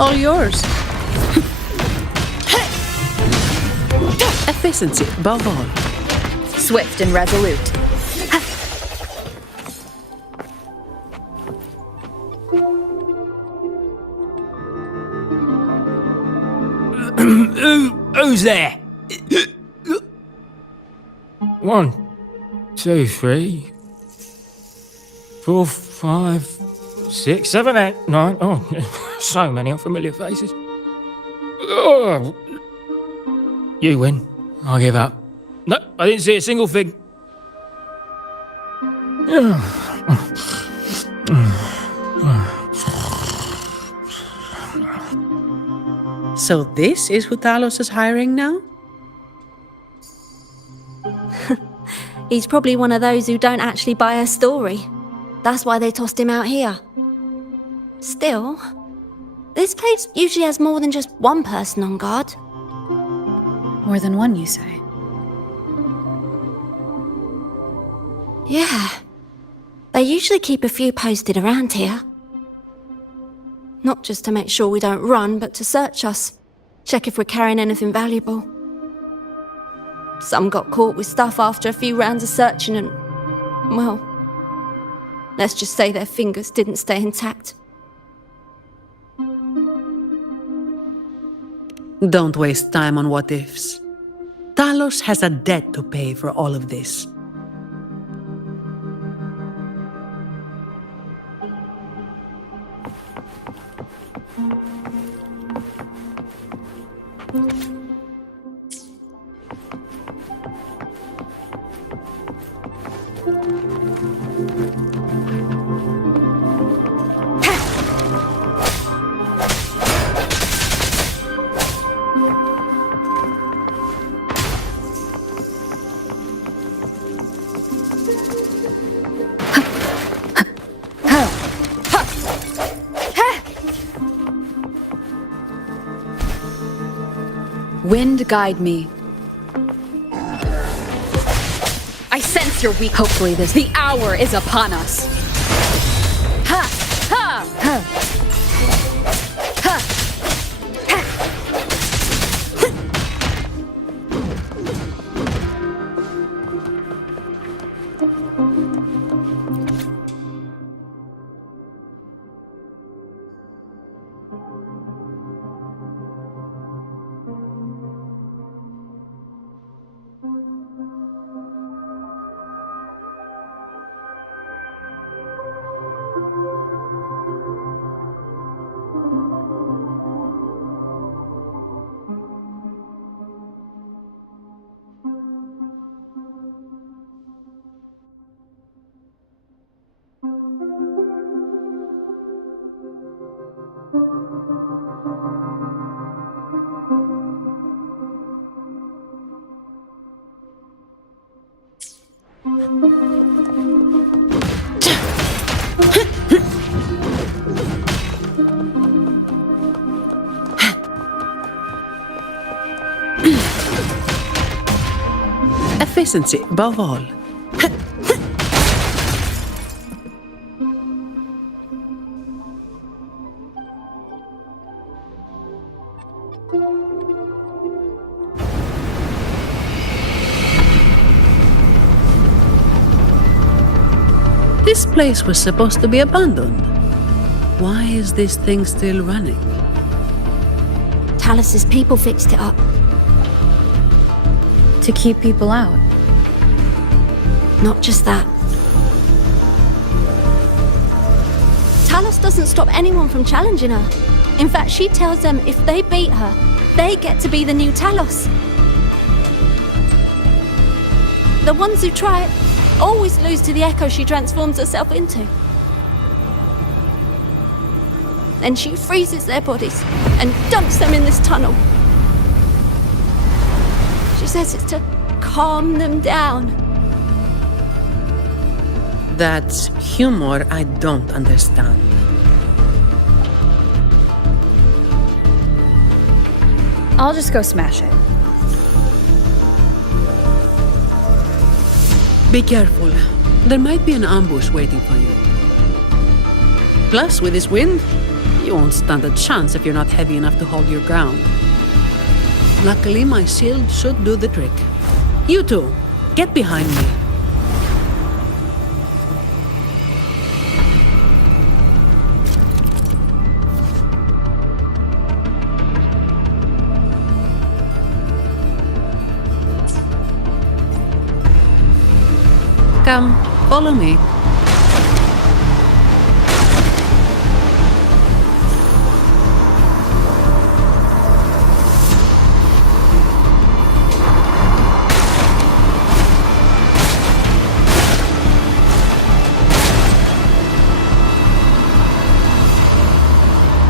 All yours. Efficiency above all. Swift and resolute. Who's there? 1, 2, 3, 4, 5, 6, 7, 8, 9. Oh, so many unfamiliar faces. Oh. You win. I'll give up. No, I didn't see a single thing. So this is who Talos is hiring now? He's probably one of those who don't actually buy a story. That's why they tossed him out here. Still, this place usually has more than just one person on guard. More than one, you say? Yeah. They usually keep a few posted around here. Not just to make sure we don't run, but to search us. Check if we're carrying anything valuable. Some got caught with stuff after a few rounds of searching and, well, let's just say their fingers didn't stay intact. Don't waste time on what-ifs. Talos has a debt to pay for all of this. Wind guide me. I sense your weak. Hopefully the hour is upon us. Ha! Ha! Ha! Ha! Efficiency above all. This place was supposed to be abandoned. Why is this thing still running? Talos's people fixed it up. To keep people out. Not just that. Talos doesn't stop anyone from challenging her. In fact, she tells them if they beat her, they get to be the new Talos. The ones who try it always lose to the echo she transforms herself into. Then she freezes their bodies and dumps them in this tunnel. She says it's to calm them down. That's humor I don't understand. I'll just go smash it. Be careful. There might be an ambush waiting for you. Plus, with this wind, You won't stand a chance if you're not heavy enough to hold your ground. Luckily, my shield should do the trick. You two, get behind me. Come, follow me.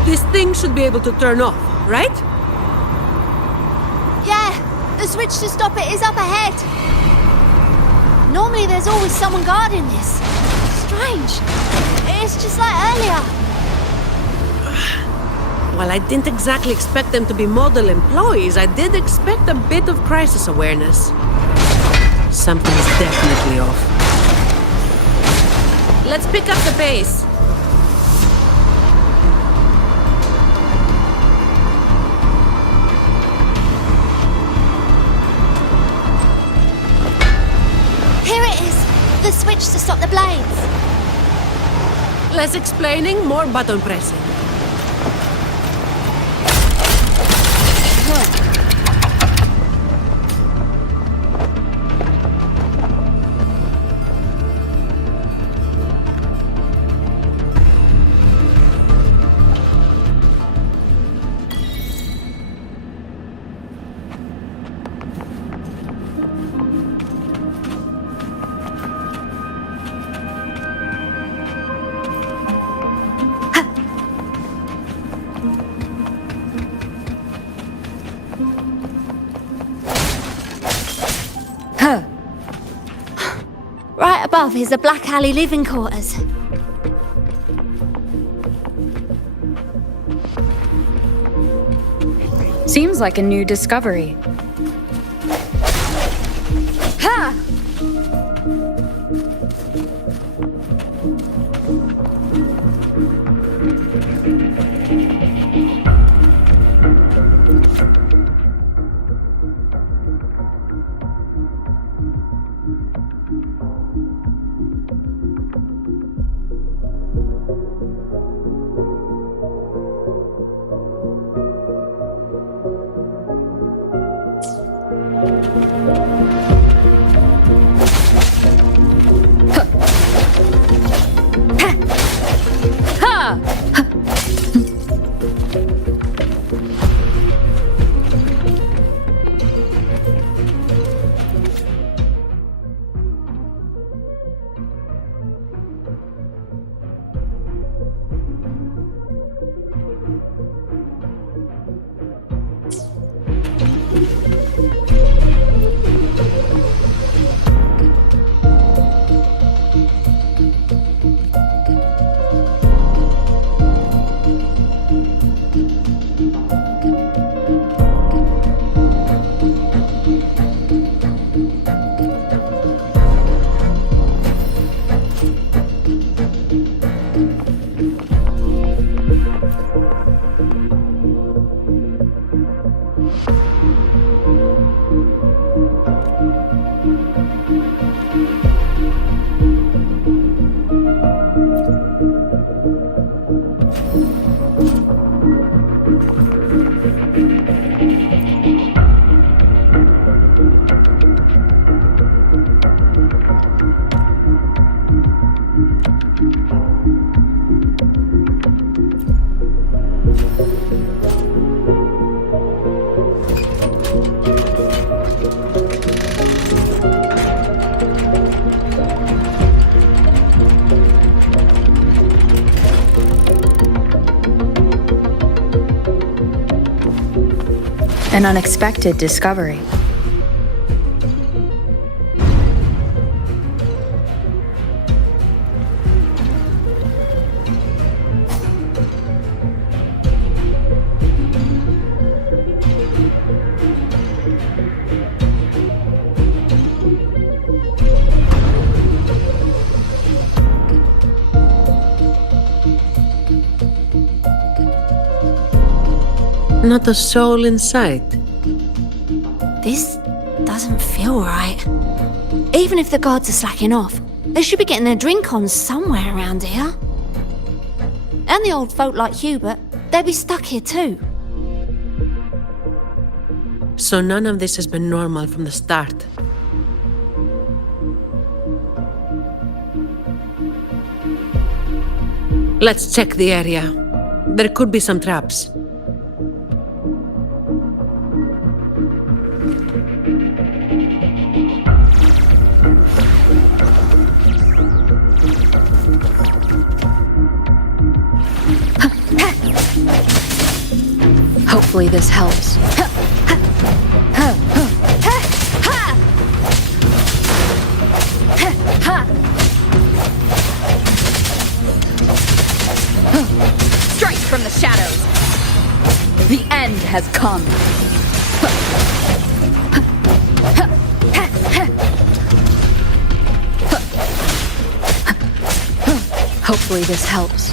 This thing should be able to turn off, right? Yeah, the switch to stop it is up ahead. Normally there's always someone guarding this. Strange. It's just like earlier. While I didn't exactly expect them to be model employees, I did expect a bit of crisis awareness. Something's definitely off. Let's pick up the pace. Here it is. The switch to stop the blades. Less explaining, more button pressing. Right above is the Black Alley living quarters. Seems like a new discovery. Ha! An unexpected discovery. Not a soul in sight. This doesn't feel right. Even if the guards are slacking off, they should be getting their drink on somewhere around here. And the old folk like Hubert, they'd be stuck here too. So none of this has been normal from the start. Let's check the area. There could be some traps. Hopefully this helps. Strike from the shadows. The end has come. Hopefully this helps.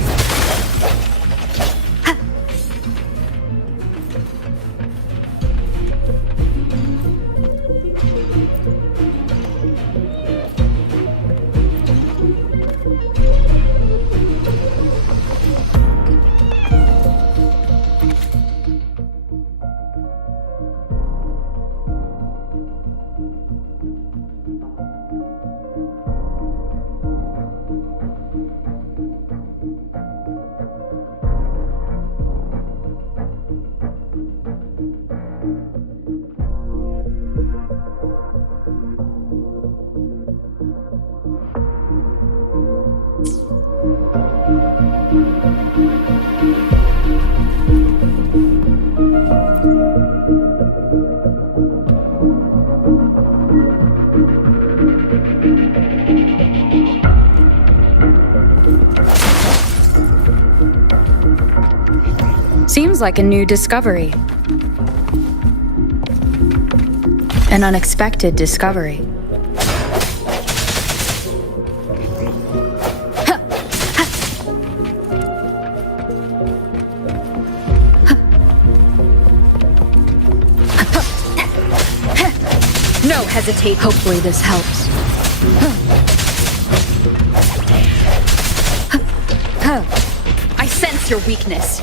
Seems like a new discovery. An unexpected discovery. No hesitate. Hopefully this helps. I sense your weakness.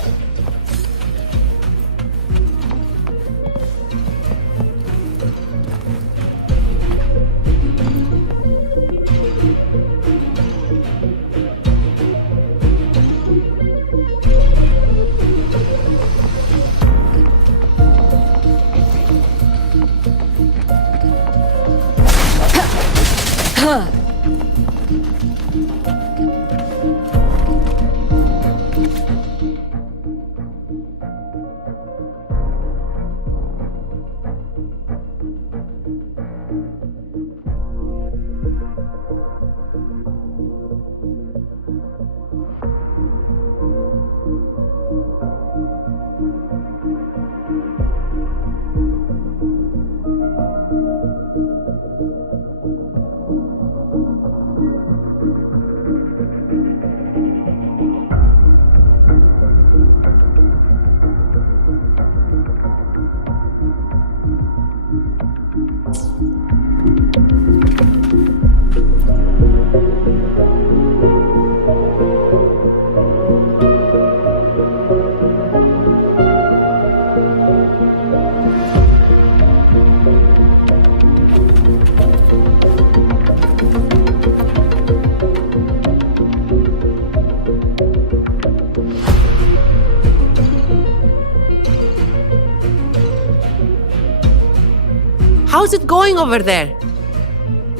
How's it going over there?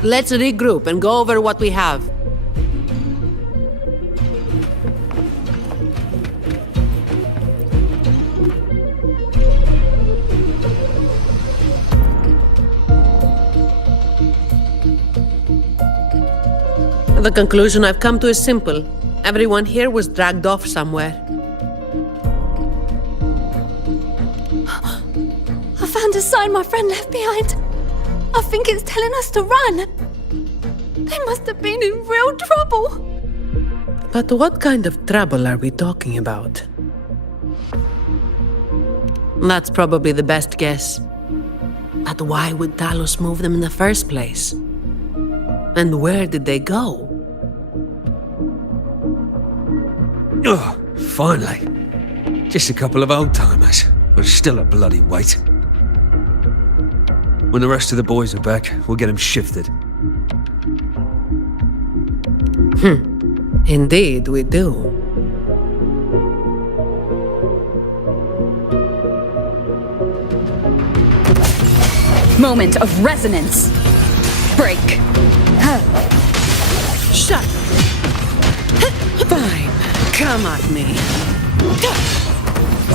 Let's regroup and go over what we have. The conclusion I've come to is simple. Everyone here was dragged off somewhere. I found a sign my friend left behind. I think it's telling us to run. They must have been in real trouble. But what kind of trouble are we talking about? That's probably the best guess. But why would Talos move them in the first place? And where did they go? Oh, finally. Just a couple of old-timers, but still a bloody weight. When the rest of the boys are back, we'll get them shifted. Indeed, we do. Moment of resonance. Break. Shut. Fine. Come at me.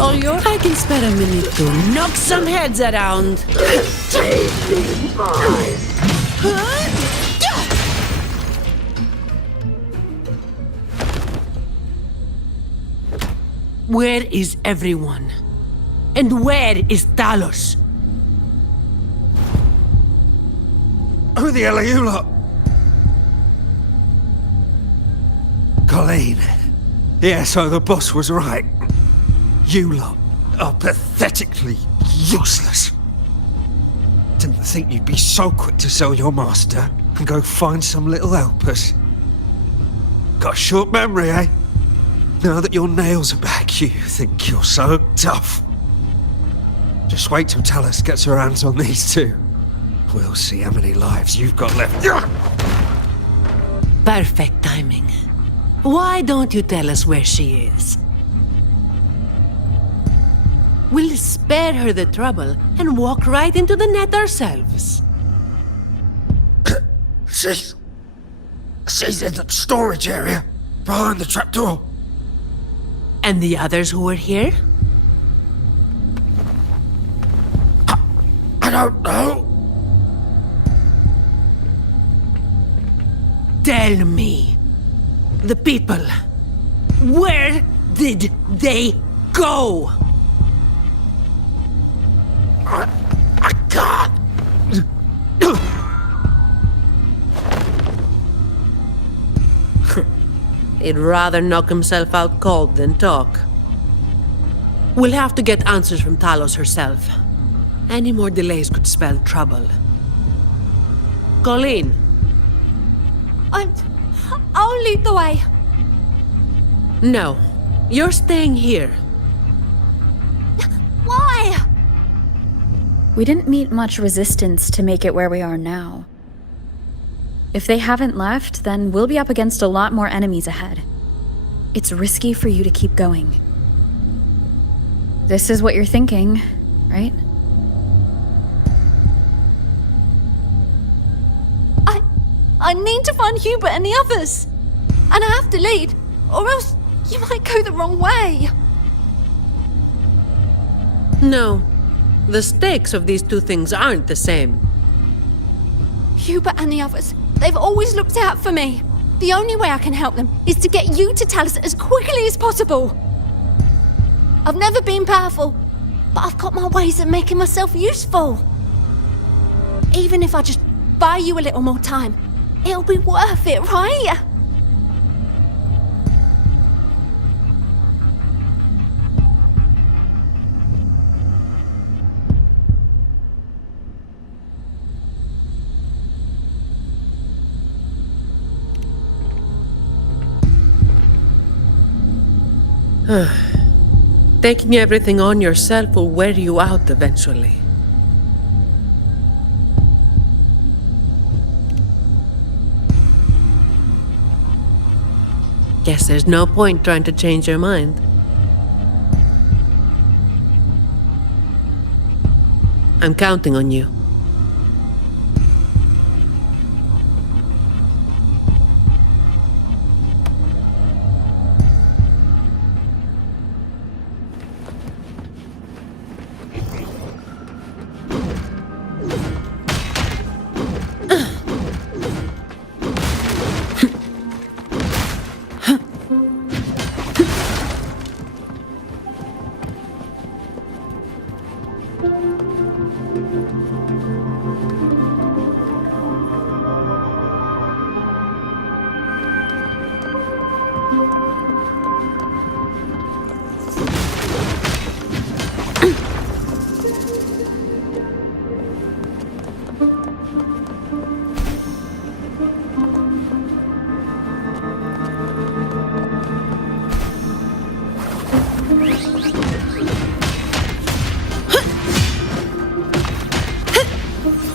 Oh, I can spare a minute to knock some heads around. Tasty spice. Where is everyone? And where is Talos? Who the hell are you lot? Colleen. Yeah, so the boss was right. You lot are pathetically useless. Didn't think you'd be so quick to sell your master and go find some little helpers. Got a short memory, eh? Now that your nails are back, you think you're so tough. Just wait till Talos gets her hands on these two. We'll see how many lives you've got left. Perfect timing. Why don't you tell us where she is? We'll spare her the trouble and walk right into the net ourselves. She's in the storage area, behind the trapdoor. And the others who were here? I don't know. Tell me. The people. Where did they go? I can't. He'd rather knock himself out cold than talk. We'll have to get answers from Talos herself. Any more delays could spell trouble. Colleen. I'll lead the way. No. You're staying here. Why? We didn't meet much resistance to make it where we are now. If they haven't left, then we'll be up against a lot more enemies ahead. It's risky for you to keep going. This is what you're thinking, right? I need to find Hubert and the others. And I have to lead, or else you might go the wrong way. No. The stakes of these two things aren't the same. Hubert and the others, they've always looked out for me. The only way I can help them is to get you to Talos as quickly as possible. I've never been powerful, but I've got my ways of making myself useful. Even if I just buy you a little more time, it'll be worth it, right? Taking everything on yourself will wear you out eventually. Guess there's no point trying to change your mind. I'm counting on you.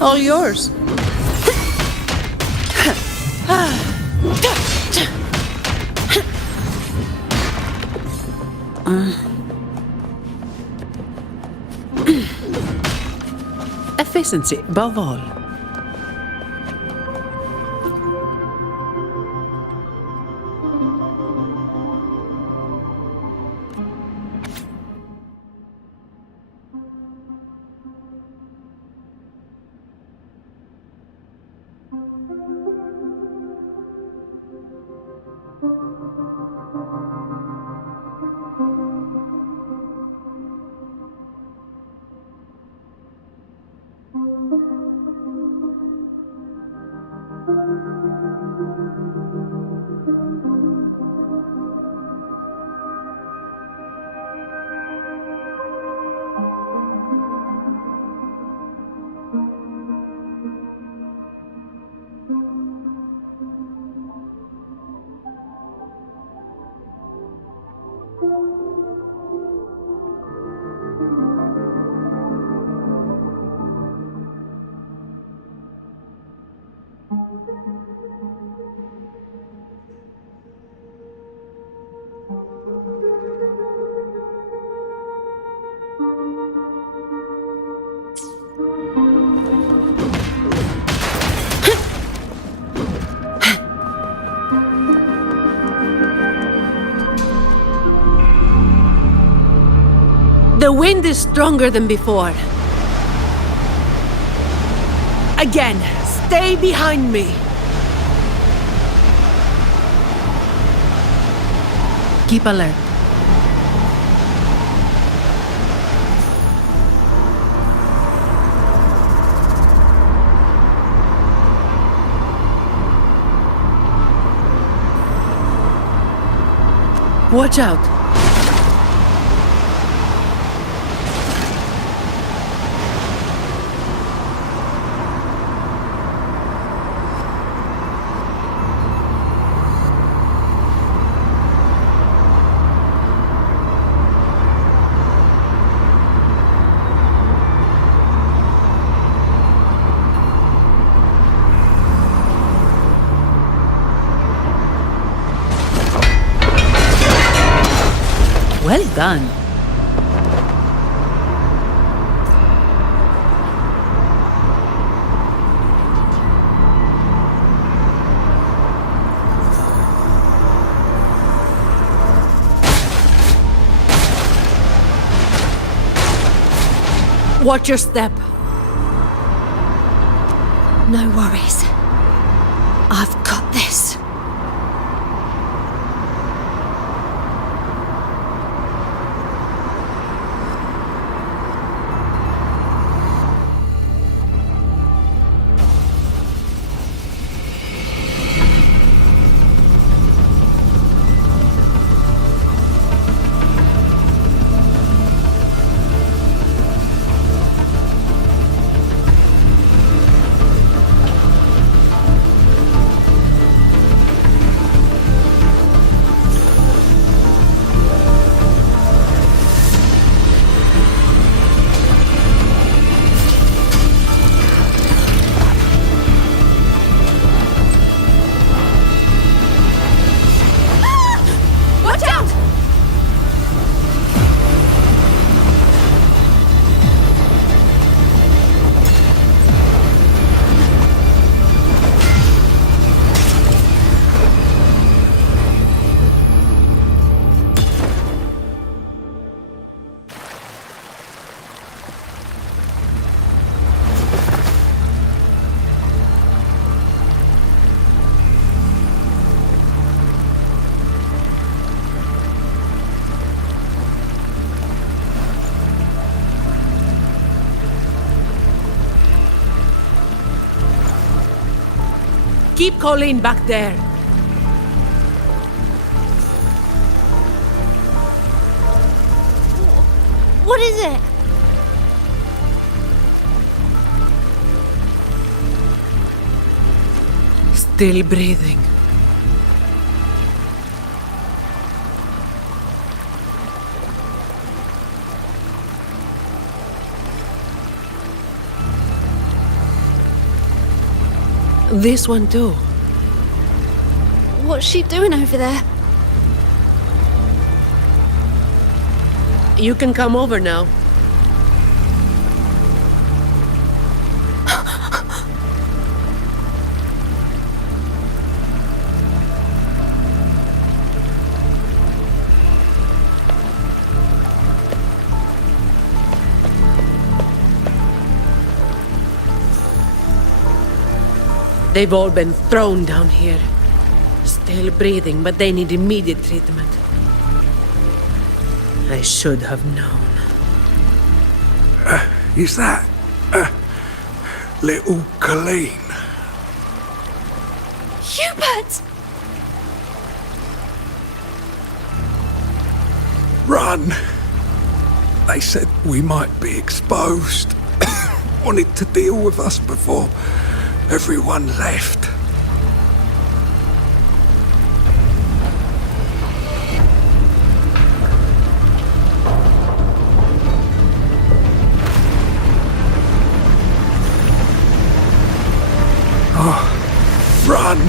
All yours. Efficiency above all. The wind is stronger than before. Again, stay behind me. Keep alert. Watch out. Well done. Watch your step. No worries. I've got this. Keep Colleen back there. What is it? Still breathing. This one too. What's she doing over there? You can come over now. They've all been thrown down here. Still breathing, but they need immediate treatment. I should have known. Is that little Colleen? Hubert! Run! They said we might be exposed. Wanted to deal with us before everyone left. Oh, run!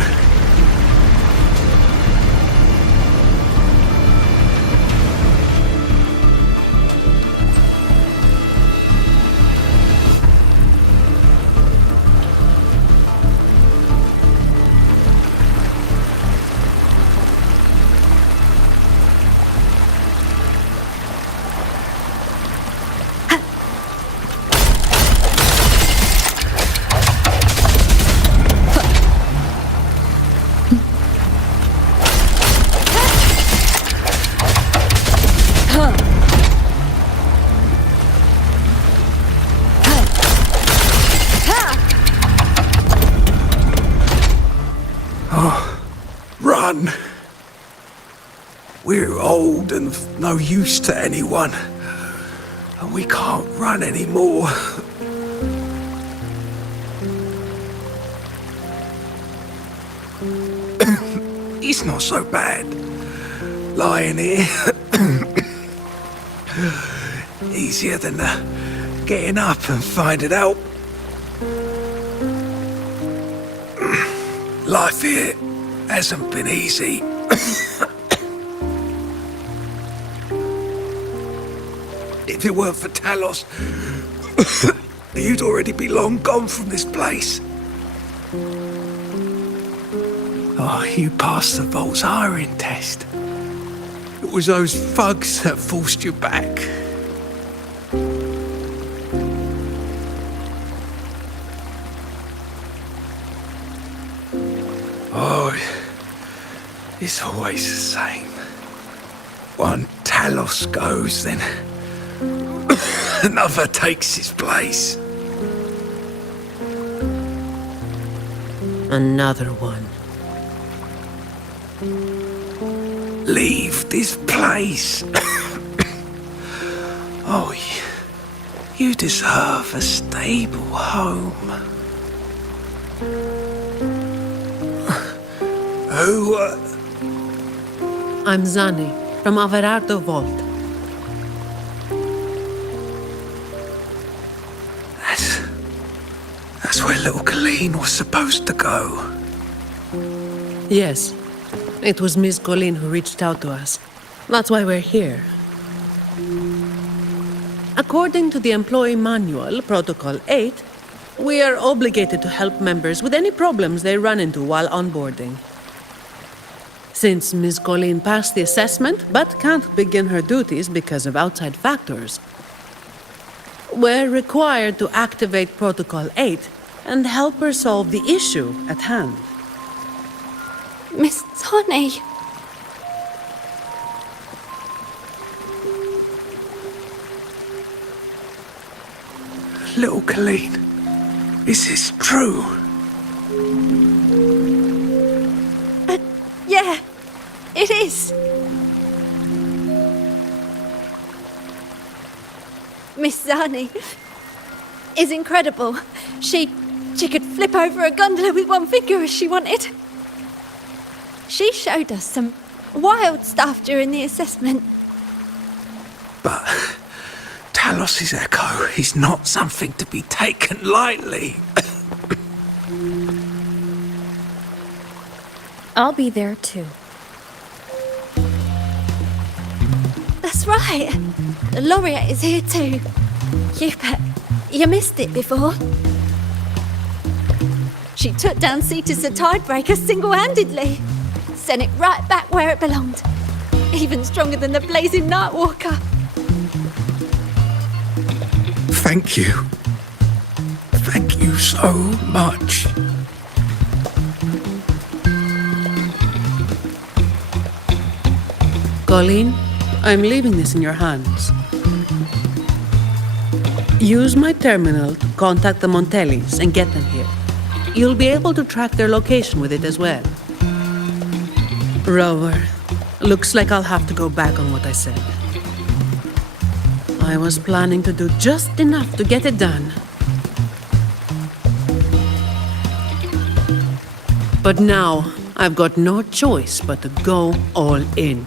Run! We're old and of no use to anyone. And we can't run anymore. It's not so bad. Lying here. Easier than getting up and finding out. Life here hasn't been easy. If it weren't for Talos, you'd already be long gone from this place. Oh, you passed the Vault's hiring test. It was those thugs that forced you back. Oh, it's always the same. One Talos goes, then another takes his place. Another one. Leave this place. Oh, you deserve a stable home. Who, I'm Zani, from Averardo Vault. That's where little Colleen was supposed to go. Yes, it was Miss Colleen who reached out to us. That's why we're here. According to the Employee Manual, Protocol 8, we are obligated to help members with any problems they run into while onboarding. Since Ms. Colleen passed the assessment but can't begin her duties because of outside factors, we're required to activate Protocol 8 and help her solve the issue at hand. Miss Zani. Little Colleen, is this true? Yeah, it is. Miss Zani is incredible. She could flip over a gondola with one finger if she wanted. She showed us some wild stuff during the assessment. But Talos's echo is not something to be taken lightly. I'll be there too. That's right. The laureate is here too. You missed it before. She took down Cetus the Tidebreaker single-handedly. Sent it right back where it belonged. Even stronger than the blazing Nightwalker. Thank you. Thank you so much. Colleen, I'm leaving this in your hands. Use my terminal to contact the Montellis and get them here. You'll be able to track their location with it as well. Rover, looks like I'll have to go back on what I said. I was planning to do just enough to get it done. But now, I've got no choice but to go all in.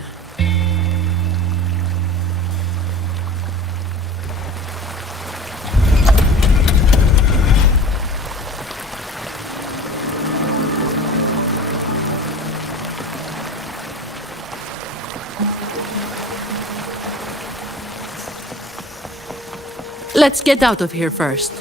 Let's get out of here first.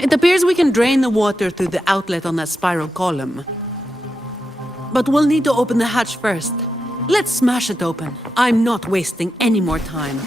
It appears we can drain the water through the outlet on that spiral column. But we'll need to open the hatch first. Let's smash it open. I'm not wasting any more time.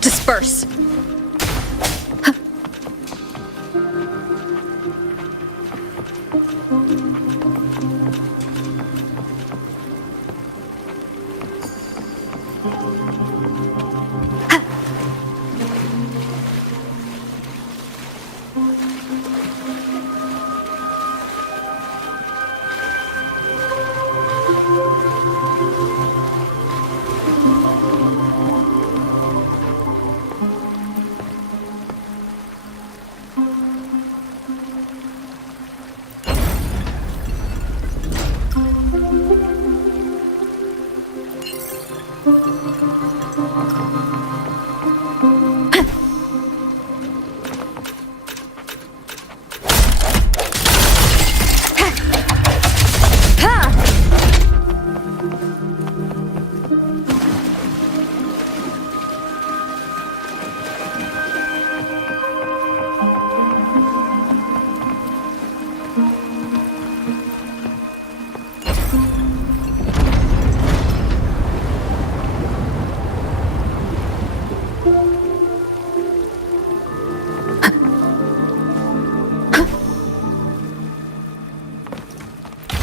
Disperse.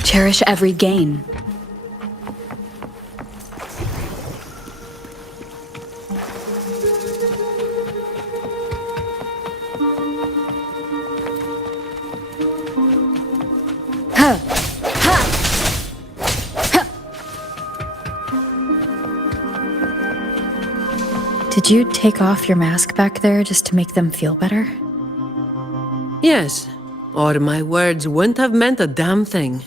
Cherish every gain. Did you take off your mask back there just to make them feel better? Yes, or my words wouldn't have meant a damn thing.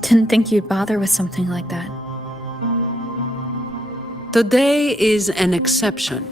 Didn't think you'd bother with something like that. Today is an exception.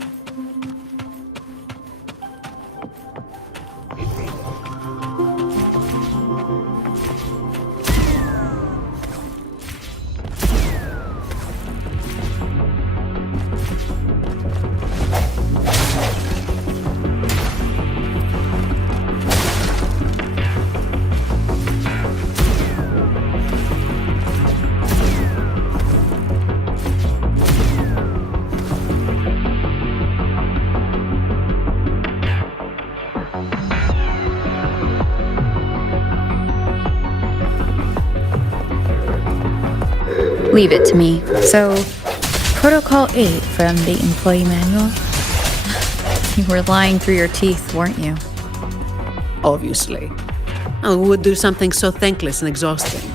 Leave it to me. So, Protocol 8 from the employee manual? You were lying through your teeth, weren't you? Obviously. Who would do something so thankless and exhausting?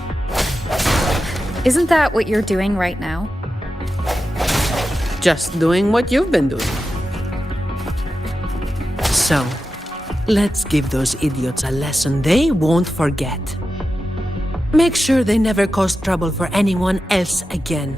Isn't that what you're doing right now? Just doing what you've been doing. So, let's give those idiots a lesson they won't forget. Make sure they never cause trouble for anyone else again.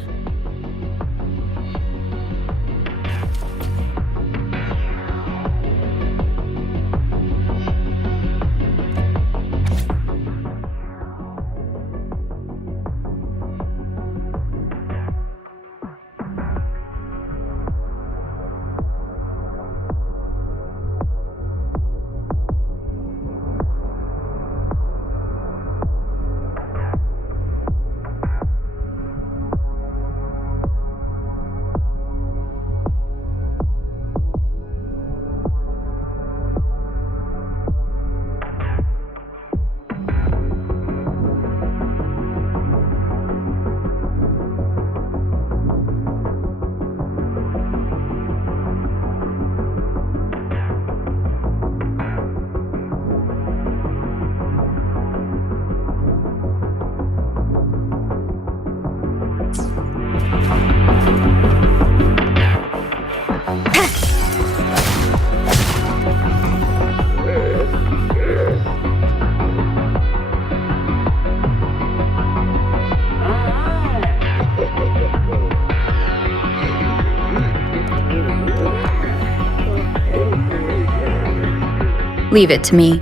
Leave it to me.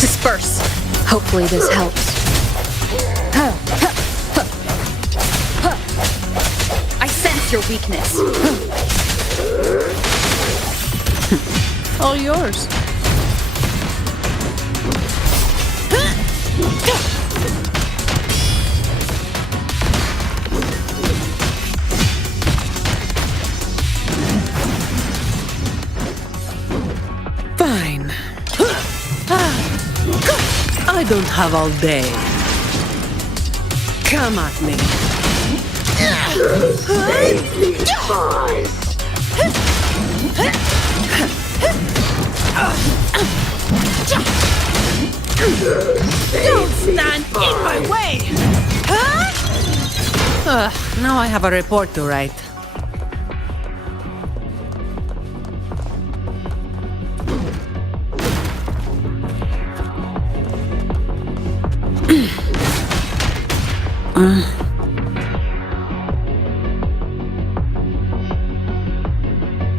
Disperse. Hopefully this helps. I sense your weakness. All yours. Fine. I don't have all day. Come at me. Don't stand in my way! Now I have a report to write.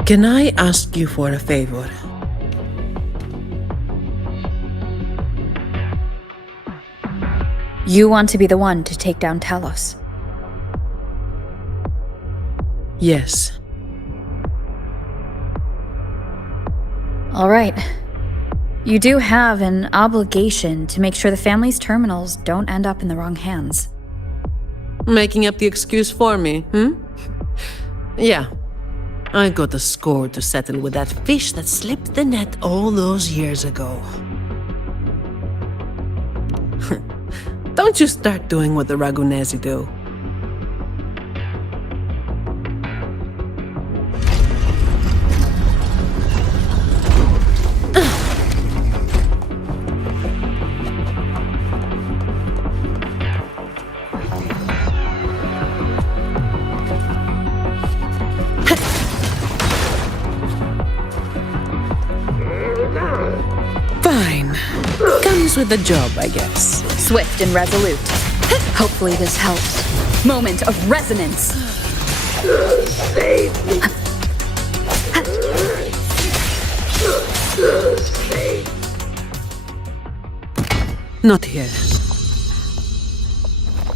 Can I ask you for a favor? You want to be the one to take down Talos. Yes. All right. You do have an obligation to make sure the family's terminals don't end up in the wrong hands. Making up the excuse for me, Yeah. I got a score to settle with that fish that slipped the net all those years ago. Don't you start doing what the Ragunesi do. with the job, I guess. Swift and resolute. Hopefully this helps. Moment of resonance. Save me. Not here.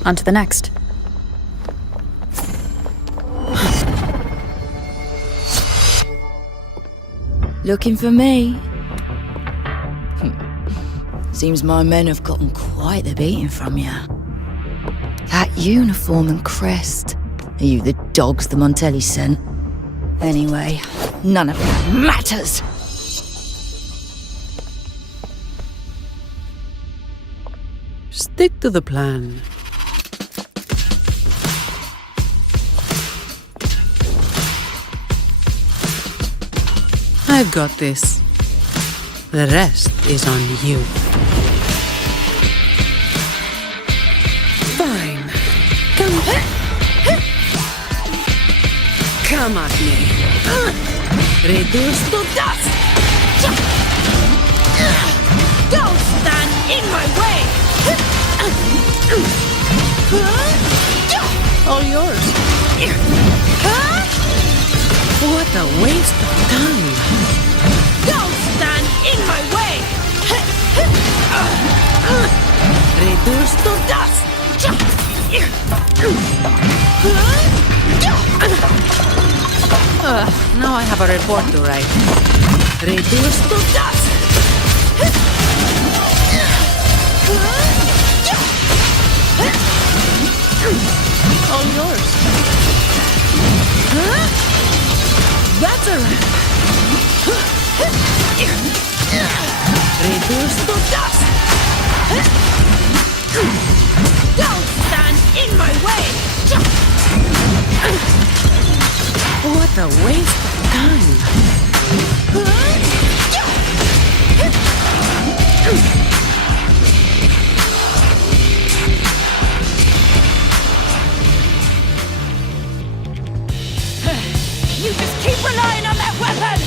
On to the next. Looking for me? Seems my men have gotten quite the beating from you. That uniform and crest. Are you the dogs the Montelli sent? Anyway, none of it matters. Stick to the plan. I've got this. The rest is on you. Fine. Come at me. Reduce to dust! Don't stand in my way! All yours. What a waste of time. Don't stand in my way! Reduce to dust! Now I have a report to write. Reduce to dust! All yours. That's a wrap. Reduce to dust! Don't stand in my way! What a waste of time! You just keep relying on that weapon!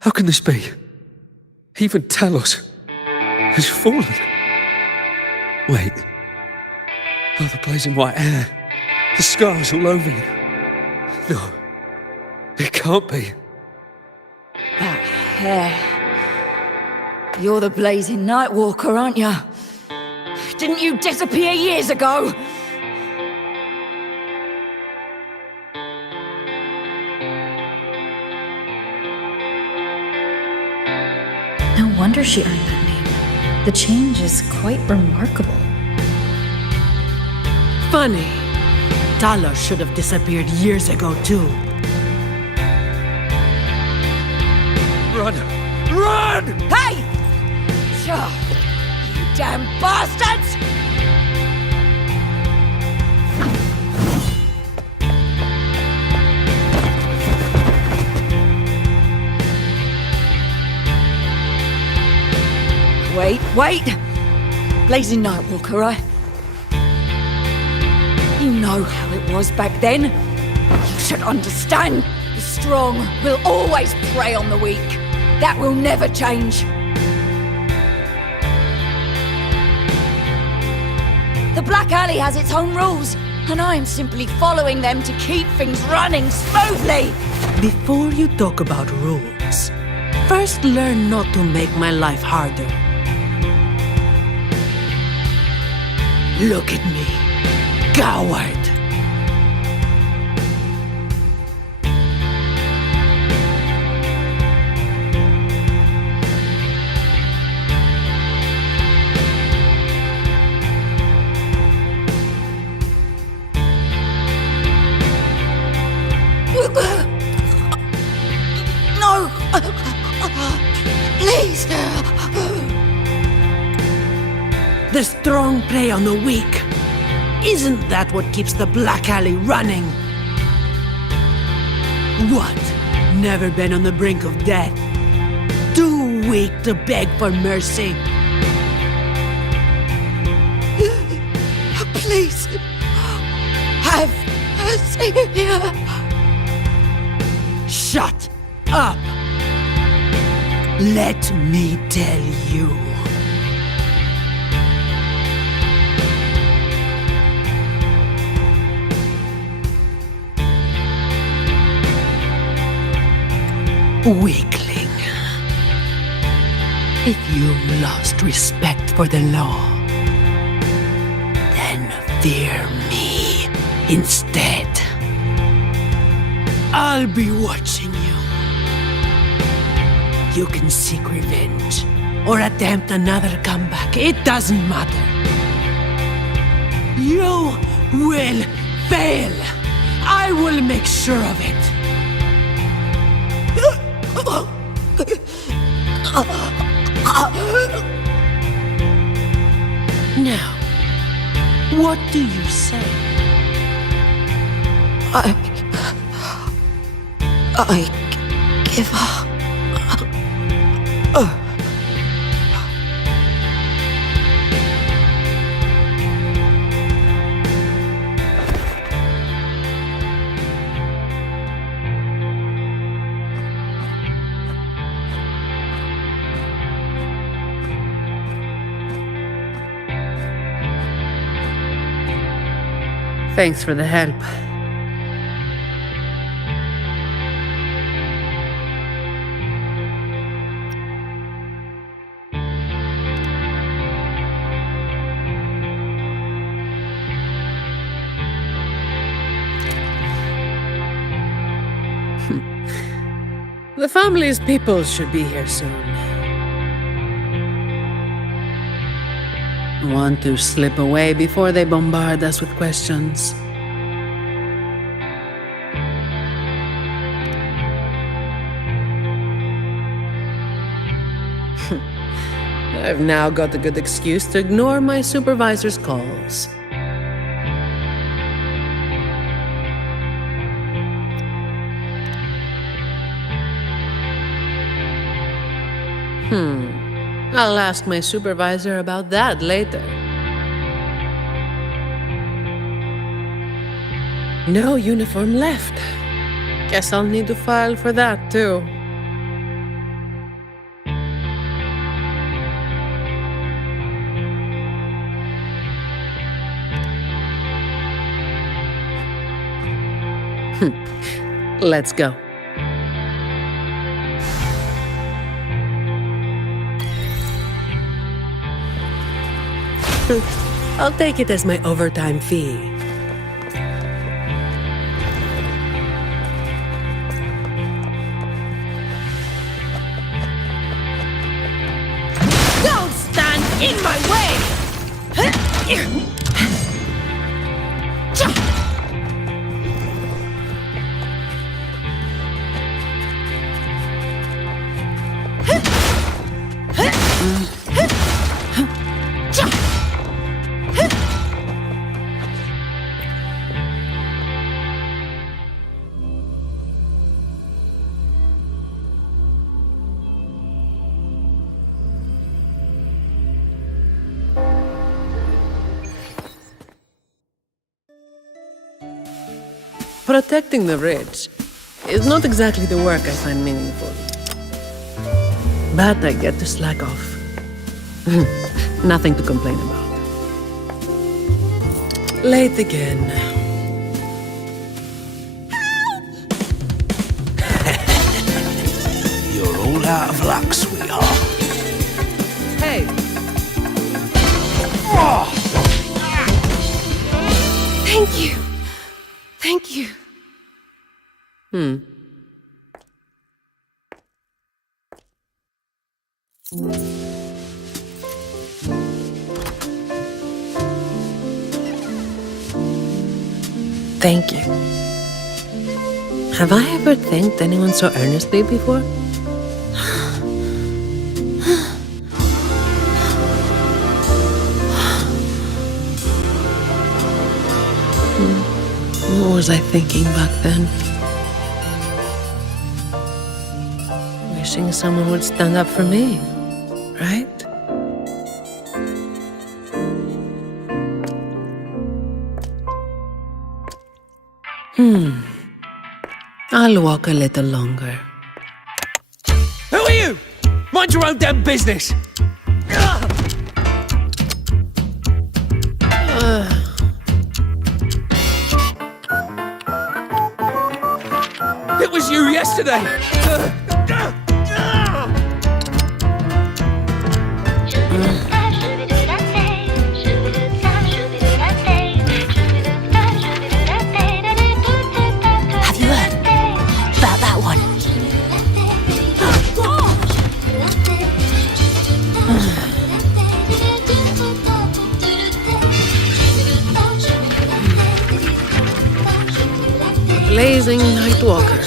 How can this be? Even Talos has fallen. Wait. Oh, the blazing white hair. The scars all over you. No. It can't be. That hair. You're the blazing Nightwalker, aren't you? Didn't you disappear years ago? No wonder she earned that name. The change is quite remarkable. Funny. Talos should have disappeared years ago, too. Run! Run! Hey! Sure. You damn bastards! Wait! Blazing Nightwalker, right? You know how it was back then. You should understand. The strong will always prey on the weak. That will never change. The Black Alley has its own rules, and I am simply following them to keep things running smoothly. Before you talk about rules, first learn not to make my life harder. Look at me, coward. No! Please! The strong prey on the weak. Isn't that what keeps the Black Alley running? What? Never been on the brink of death? Too weak to beg for mercy? Please! Have mercy! Shut up! Let me tell you. Weakling. If you lost respect for the law, then fear me instead. I'll be watching you. You can seek revenge or attempt another comeback. It doesn't matter. You will fail. I will make sure of it. Now, what do you say? I give up. Thanks for the help. The family's people should be here soon. Want to slip away before they bombard us with questions. I've now got a good excuse to ignore my supervisor's calls. I'll ask my supervisor about that later. No uniform left. Guess I'll need to file for that too. Let's go. I'll take it as my overtime fee. Don't stand in my way! Protecting the rich is not exactly the work I find meaningful. But I get to slack off. Nothing to complain about. Late again. You're all out of luck, sweetheart. Hey, Thank you. Thank you. thank you. Have I ever thanked anyone so earnestly before? What was I thinking back then? Wishing someone would stand up for me, right? I'll walk a little longer. Who are you? Mind your own damn business. It was you yesterday. Have you heard about that one? Blazing night walker.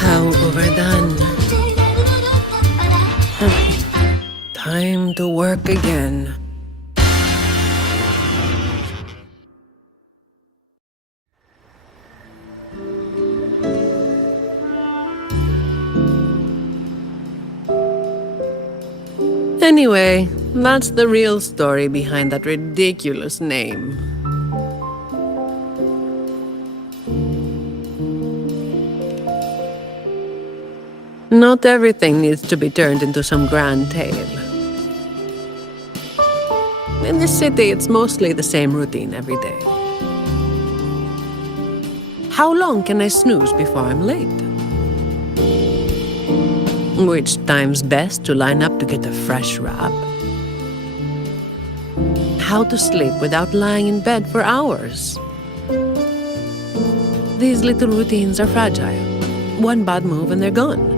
How overdone. Time to work again. Anyway, that's the real story behind that ridiculous name. Not everything needs to be turned into some grand tale. In this city, it's mostly the same routine every day. How long can I snooze before I'm late? Which time's best to line up to get a fresh wrap? How to sleep without lying in bed for hours? These little routines are fragile. One bad move and they're gone.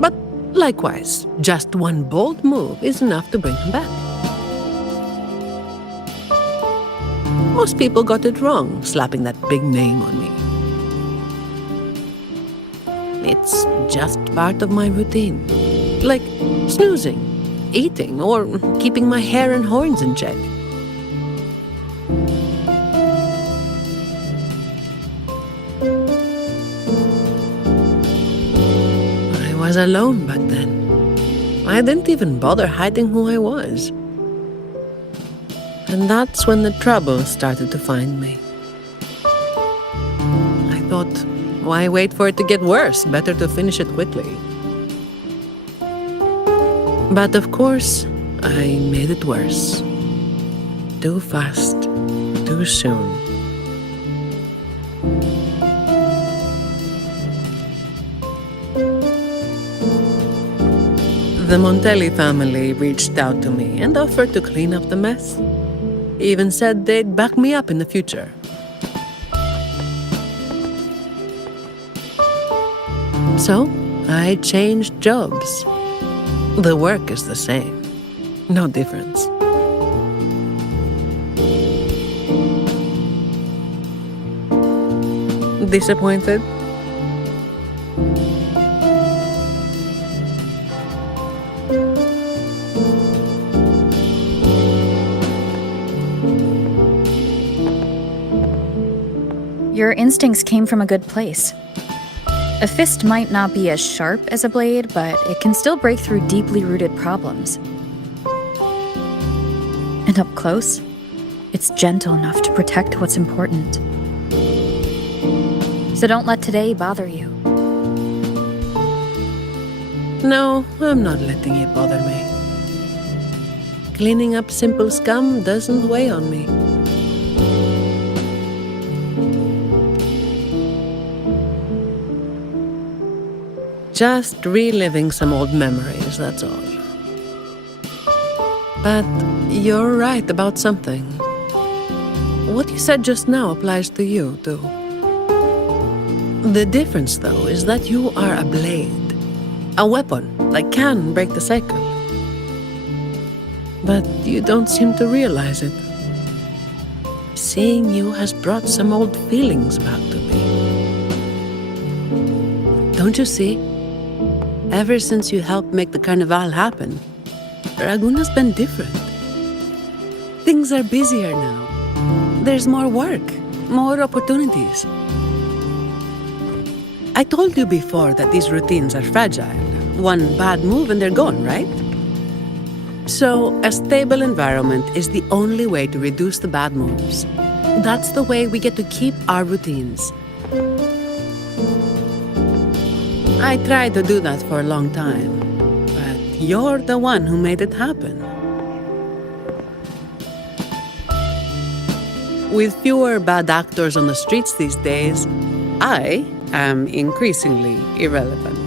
But likewise, just one bold move is enough to bring them back. Most people got it wrong, slapping that big name on me. It's just part of my routine. Like snoozing, eating, or keeping my hair and horns in check. I was alone back then. I didn't even bother hiding who I was. And that's when the trouble started to find me. I thought, why wait for it to get worse? Better to finish it quickly. But of course, I made it worse. Too fast, too soon. The Montelli family reached out to me and offered to clean up the mess. Even said they'd back me up in the future. So, I changed jobs. The work is the same. No difference. Disappointed? Your instincts came from a good place. A fist might not be as sharp as a blade, but it can still break through deeply rooted problems. And up close, it's gentle enough to protect what's important. So don't let today bother you. No, I'm not letting it bother me. cleaning up simple scum doesn't weigh on me. Just reliving some old memories, that's all. But you're right about something. What you said just now applies to you, too. The difference, though, is that you are a blade. A weapon that can break the cycle. But you don't seem to realize it. Seeing you has brought some old feelings back to me. Don't you see? Ever since you helped make the carnival happen, Raguna's been different. Things are busier now. There's more work, more opportunities. I told you before that these routines are fragile. One bad move and they're gone, right? So, a stable environment is the only way to reduce the bad moves. That's the way we get to keep our routines. I tried to do that for a long time, but you're the one who made it happen. With fewer bad actors on the streets these days, I am increasingly irrelevant.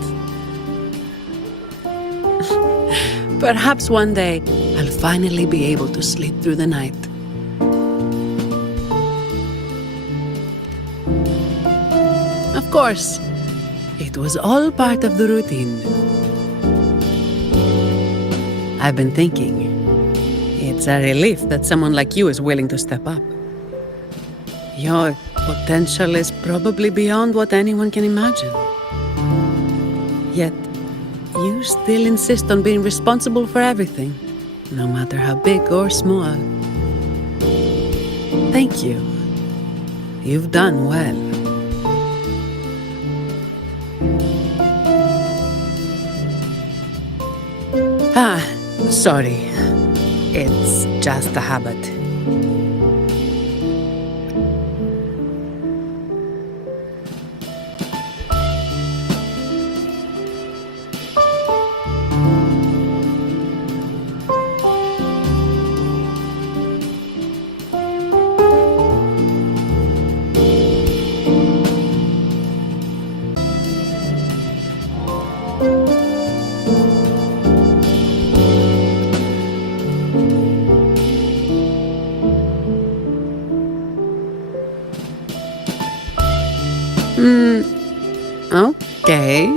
Perhaps one day, I'll finally be able to sleep through the night. Of course, it was all part of the routine. I've been thinking, it's a relief that someone like you is willing to step up. Your potential is probably beyond what anyone can imagine. Yet, you still insist on being responsible for everything, no matter how big or small. Thank you. You've done well. Sorry. It's just a habit. Okay.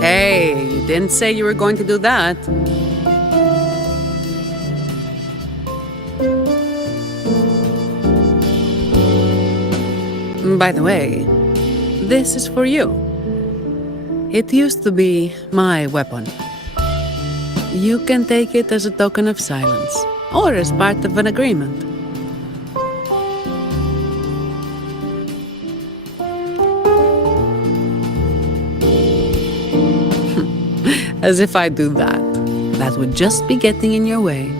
Hey, you didn't say you were going to do that. By the way, this is for you. It used to be my weapon. You can take it as a token of silence, or as part of an agreement. As if I do that. That would just be getting in your way.